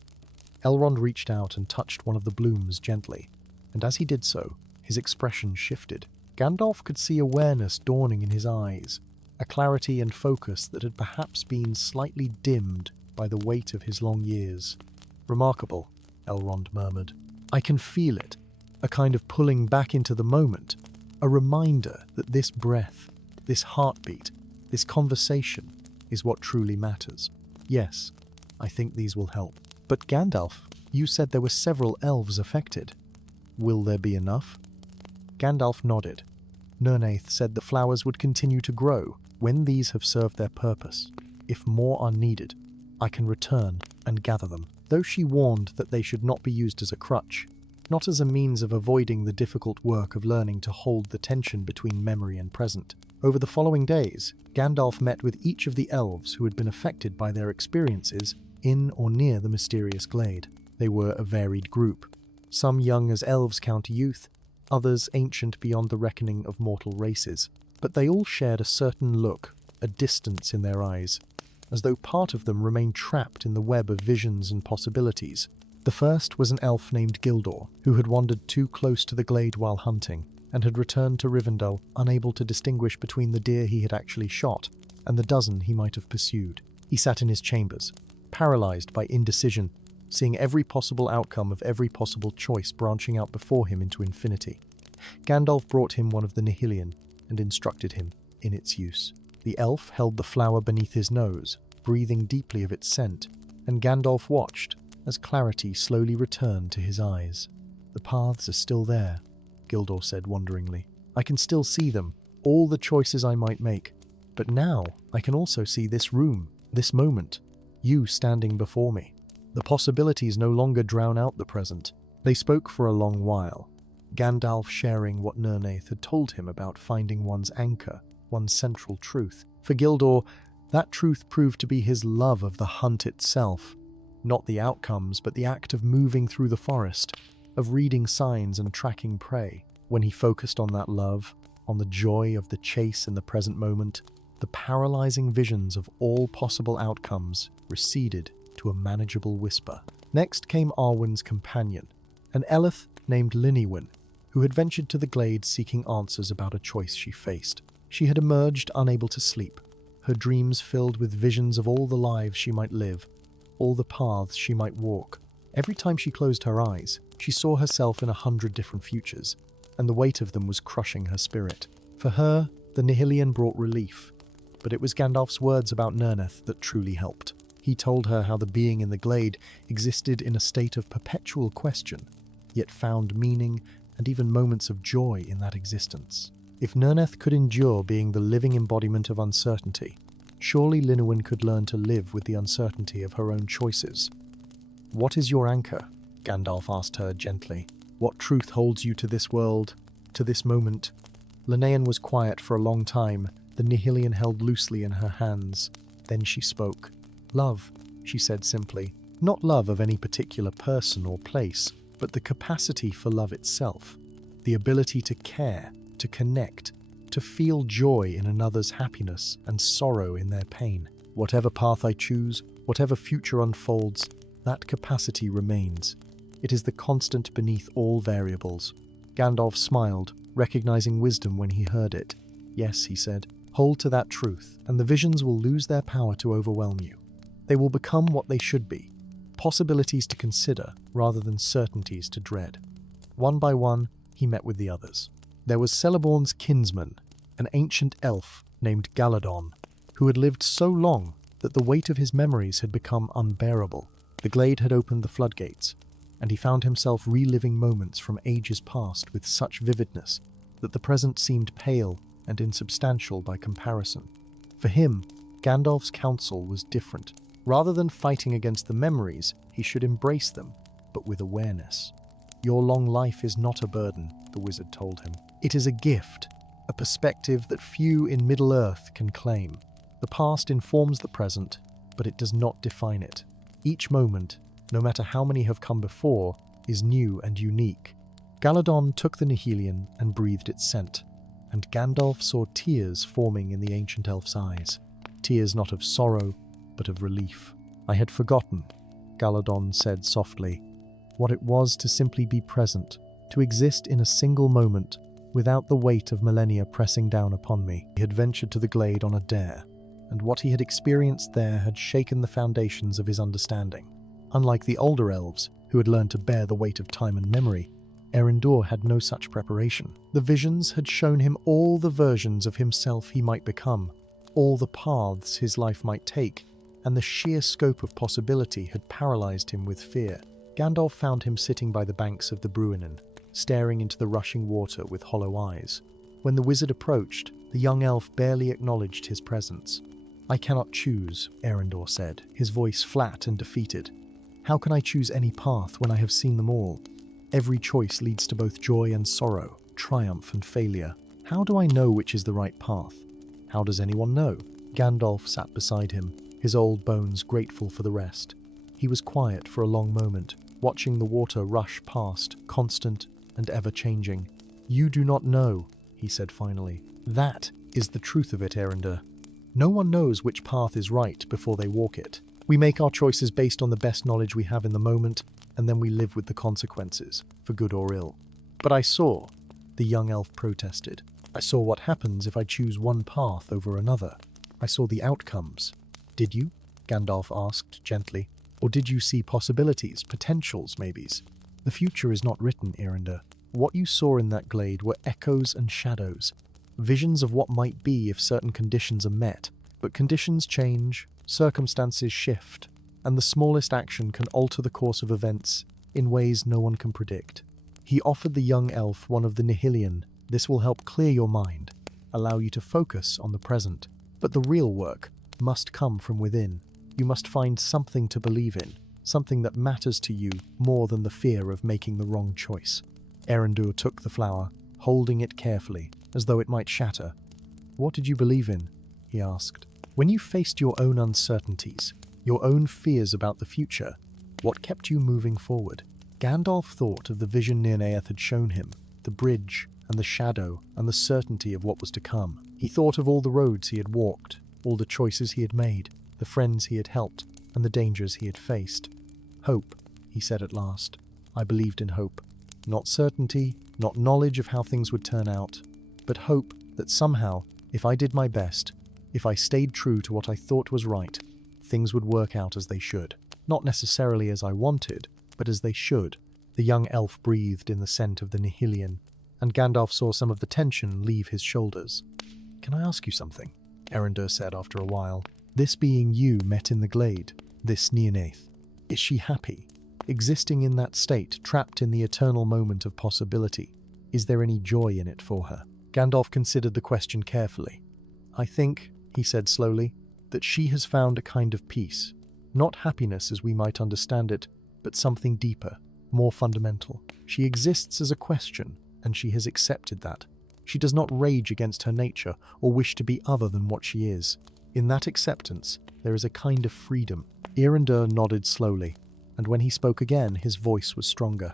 Elrond reached out and touched one of the blooms gently, and as he did so, his expression shifted. Gandalf could see awareness dawning in his eyes, a clarity and focus that had perhaps been slightly dimmed by the weight of his long years. "Remarkable," Elrond murmured. "I can feel it, a kind of pulling back into the moment, a reminder that this breath, this heartbeat, this conversation is what truly matters. Yes, I think these will help." "But Gandalf, you said there were several elves affected. Will there be enough?" Gandalf nodded. "Nírnaeth said the flowers would continue to grow when these have served their purpose. If more are needed, I can return and gather them," though she warned that they should not be used as a crutch, not as a means of avoiding the difficult work of learning to hold the tension between memory and present. Over the following days, Gandalf met with each of the elves who had been affected by their experiences in or near the mysterious glade. They were a varied group, some young as elves count youth, others ancient beyond the reckoning of mortal races, but they all shared a certain look, a distance in their eyes, as though part of them remained trapped in the web of visions and possibilities. The first was an elf named Gildor, who had wandered too close to the glade while hunting, and had returned to Rivendell unable to distinguish between the deer he had actually shot and the dozen he might have pursued. He sat in his chambers, paralyzed by indecision, seeing every possible outcome of every possible choice branching out before him into infinity. Gandalf brought him one of the nihilien and instructed him in its use. The elf held the flower beneath his nose, breathing deeply of its scent, and Gandalf watched as clarity slowly returned to his eyes. "The paths are still there," Gildor said wonderingly. "I can still see them, all the choices I might make. But now I can also see this room, this moment, you standing before me. The possibilities no longer drown out the present." They spoke for a long while, Gandalf sharing what Nírnaeth had told him about finding one's anchor, one's central truth. For Gildor, that truth proved to be his love of the hunt itself. Not the outcomes, but the act of moving through the forest, of reading signs and tracking prey. When he focused on that love, on the joy of the chase in the present moment, the paralyzing visions of all possible outcomes receded to a manageable whisper. Next came Arwen's companion, an elf named Lynewyn, who had ventured to the glade seeking answers about a choice she faced. She had emerged unable to sleep, her dreams filled with visions of all the lives she might live, all the paths she might walk. Every time she closed her eyes, she saw herself in 100 different futures, and the weight of them was crushing her spirit. For her, the nihilien brought relief, but it was Gandalf's words about Nírnaeth that truly helped. He told her how the being in the glade existed in a state of perpetual question, yet found meaning and even moments of joy in that existence. If Nírnaeth could endure being the living embodiment of uncertainty, surely Lynewyn could learn to live with the uncertainty of her own choices. "What is your anchor?" Gandalf asked her gently. "What truth holds you to this world, to this moment?" Lynewyn was quiet for a long time, the nihilien held loosely in her hands. Then she spoke. Love, she said simply. Not love of any particular person or place, but the capacity for love itself. The ability to care, to connect, to feel joy in another's happiness and sorrow in their pain. Whatever path I choose, whatever future unfolds, that capacity remains. It is the constant beneath all variables. Gandalf smiled, recognizing wisdom when he heard it. Yes, he said, hold to that truth, and the visions will lose their power to overwhelm you. They will become what they should be, possibilities to consider rather than certainties to dread. One by one, he met with the others. There was Celeborn's kinsman, an ancient elf named Galadon, who had lived so long that the weight of his memories had become unbearable. The glade had opened the floodgates, and he found himself reliving moments from ages past with such vividness that the present seemed pale and insubstantial by comparison. For him, Gandalf's counsel was different. Rather than fighting against the memories, he should embrace them, but with awareness. Your long life is not a burden, the wizard told him. It is a gift, a perspective that few in Middle-earth can claim. The past informs the present, but it does not define it. Each moment, no matter how many have come before, is new and unique. Galadon took the nihilien and breathed its scent, and Gandalf saw tears forming in the ancient elf's eyes. Tears not of sorrow, but of relief. I had forgotten, Galadon said softly, what it was to simply be present, to exist in a single moment, without the weight of millennia pressing down upon me. He had ventured to the glade on a dare, and what he had experienced there had shaken the foundations of his understanding. Unlike the older elves, who had learned to bear the weight of time and memory, Eärendil had no such preparation. The visions had shown him all the versions of himself he might become, all the paths his life might take, and the sheer scope of possibility had paralyzed him with fear. Gandalf found him sitting by the banks of the Bruinen, staring into the rushing water with hollow eyes. When the wizard approached, the young elf barely acknowledged his presence. I cannot choose, Eärendil said, his voice flat and defeated. How can I choose any path when I have seen them all? Every choice leads to both joy and sorrow, triumph and failure. How do I know which is the right path? How does anyone know? Gandalf sat beside him, his old bones grateful for the rest. He was quiet for a long moment, watching the water rush past, constant and ever-changing. You do not know, he said finally. That is the truth of it, Eärendil. No one knows which path is right before they walk it. We make our choices based on the best knowledge we have in the moment, and then we live with the consequences, for good or ill. But I saw, the young elf protested. I saw what happens if I choose one path over another. I saw the outcomes. Did you? Gandalf asked gently. Or did you see possibilities, potentials, maybes? The future is not written, Eärendil. What you saw in that glade were echoes and shadows, visions of what might be if certain conditions are met. But conditions change, circumstances shift, and the smallest action can alter the course of events in ways no one can predict. He offered the young elf one of the nihilien. This will help clear your mind, allow you to focus on the present. But the real work must come from within. You must find something to believe in, something that matters to you more than the fear of making the wrong choice. Eärendil took the flower, holding it carefully, as though it might shatter. What did you believe in? He asked. When you faced your own uncertainties, your own fears about the future, what kept you moving forward? Gandalf thought of the vision Nírnaeth had shown him, the bridge and the shadow and the certainty of what was to come. He thought of all the roads he had walked, all the choices he had made, the friends he had helped, and the dangers he had faced. Hope, he said at last. I believed in hope. Not certainty, not knowledge of how things would turn out, but hope that somehow, if I did my best, if I stayed true to what I thought was right, things would work out as they should. Not necessarily as I wanted, but as they should. The young elf breathed in the scent of the nihilien, and Gandalf saw some of the tension leave his shoulders. Can I ask you something? Eärendil said after a while. This being you met in the glade, this Nírnaeth, is she happy? Existing in that state, trapped in the eternal moment of possibility, is there any joy in it for her? Gandalf considered the question carefully. I think, he said slowly, that she has found a kind of peace. Not happiness as we might understand it, but something deeper, more fundamental. She exists as a question, and she has accepted that. She does not rage against her nature or wish to be other than what she is. In that acceptance, there is a kind of freedom. Erendur nodded slowly, and when he spoke again, his voice was stronger.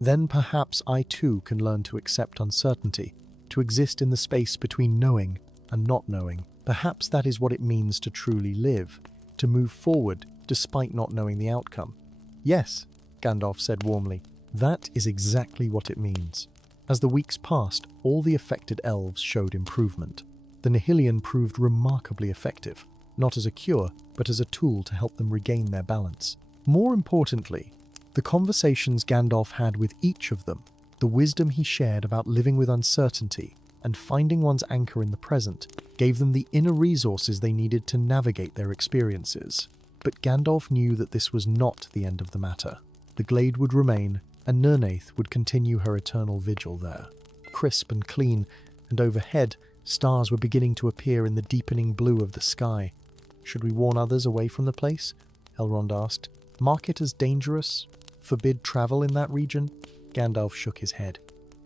Then perhaps I too can learn to accept uncertainty, to exist in the space between knowing and not knowing. Perhaps that is what it means to truly live, to move forward despite not knowing the outcome. Yes, Gandalf said warmly, that is exactly what it means. As the weeks passed, all the affected elves showed improvement. The nihilien proved remarkably effective, not as a cure, but as a tool to help them regain their balance. More importantly, the conversations Gandalf had with each of them, the wisdom he shared about living with uncertainty and finding one's anchor in the present, gave them the inner resources they needed to navigate their experiences. But Gandalf knew that this was not the end of the matter. The glade would remain, and Nírnaeth would continue her eternal vigil there. Crisp and clean, and overhead, stars were beginning to appear in the deepening blue of the sky. Should we warn others away from the place? Elrond asked. Mark it as dangerous? Forbid travel in that region? Gandalf shook his head.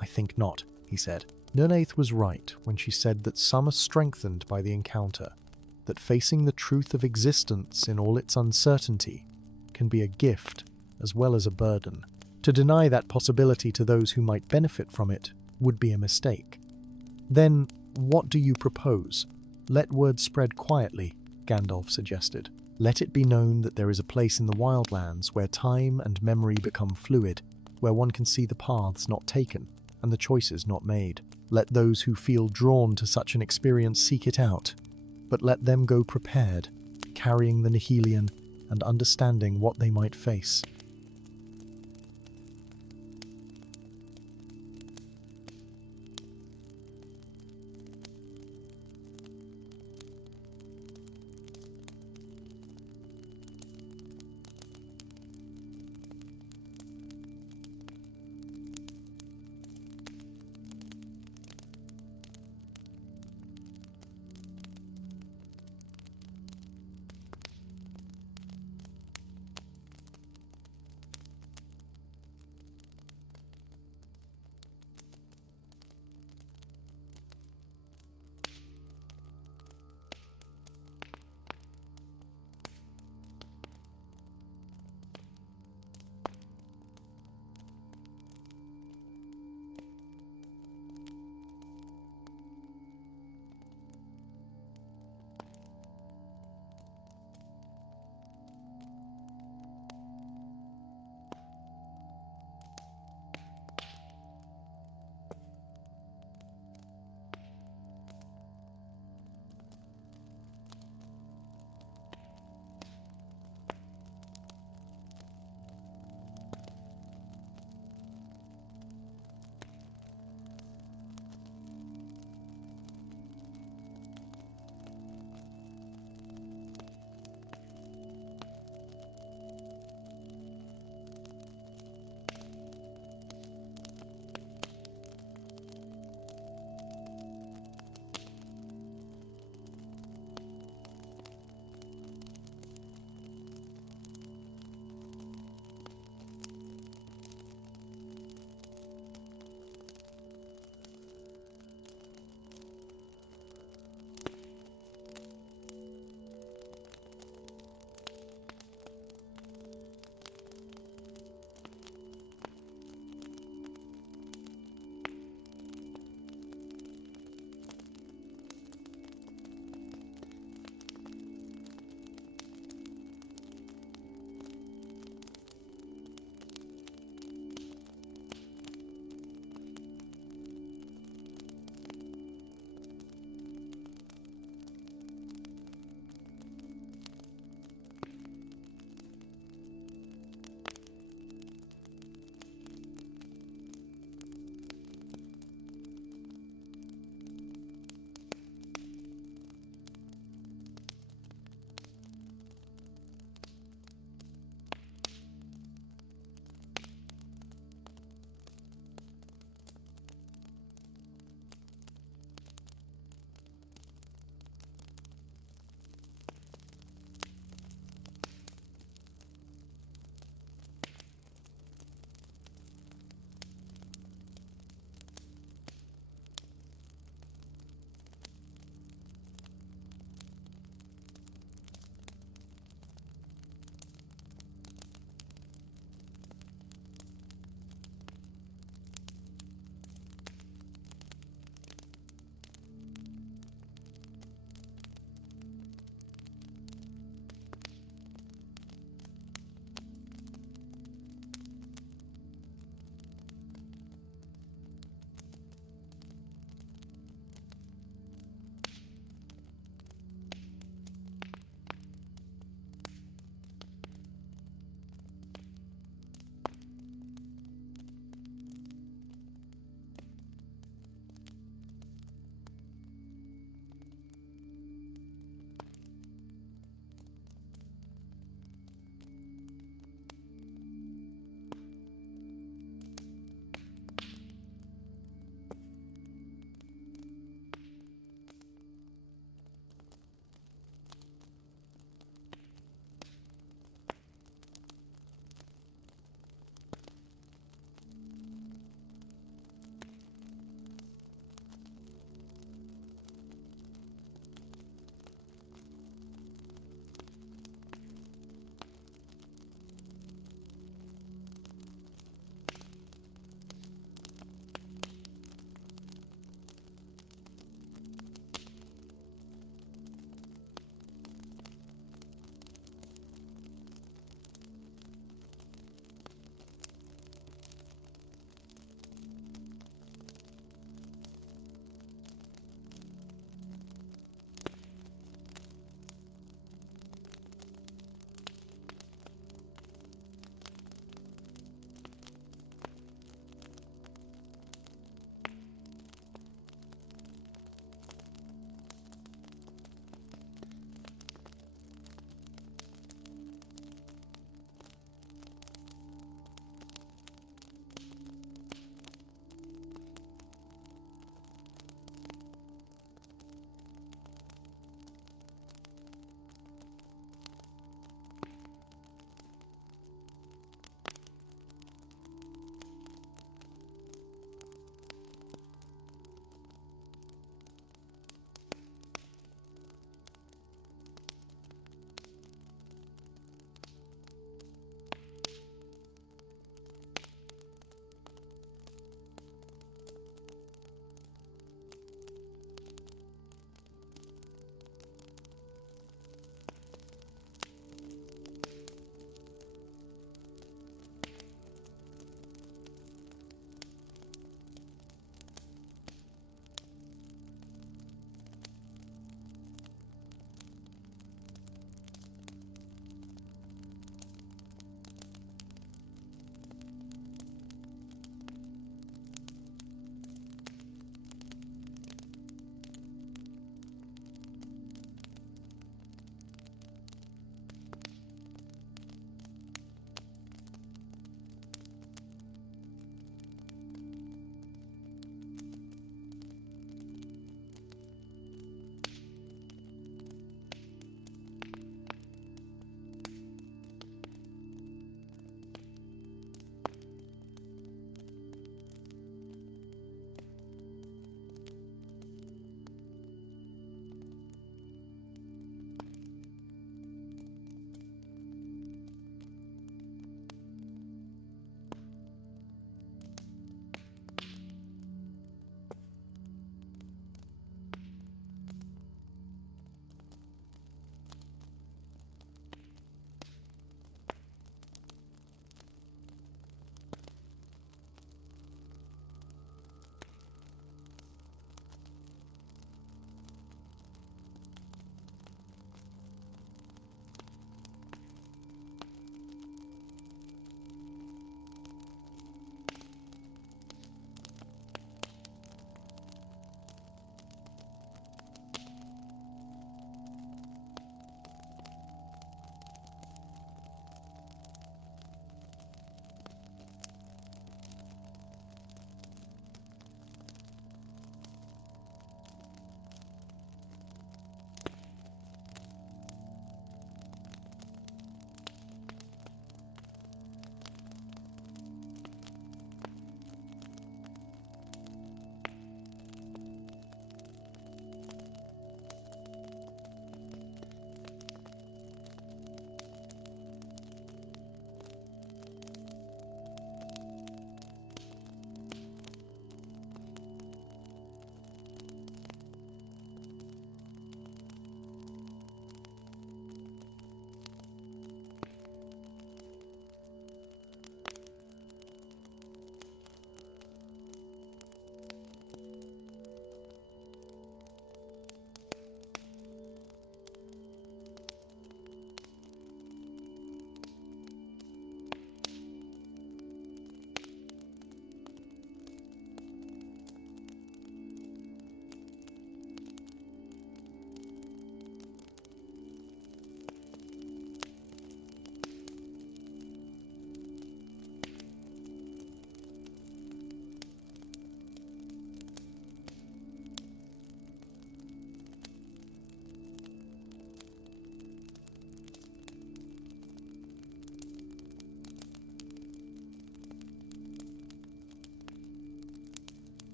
I think not, he said. Nírnaeth was right when she said that some are strengthened by the encounter, that facing the truth of existence in all its uncertainty can be a gift as well as a burden. To deny that possibility to those who might benefit from it would be a mistake. Then, what do you propose? Let word spread quietly, Gandalf suggested. Let it be known that there is a place in the wildlands where time and memory become fluid, where one can see the paths not taken and the choices not made. Let those who feel drawn to such an experience seek it out, but let them go prepared, carrying the nihilien and understanding what they might face.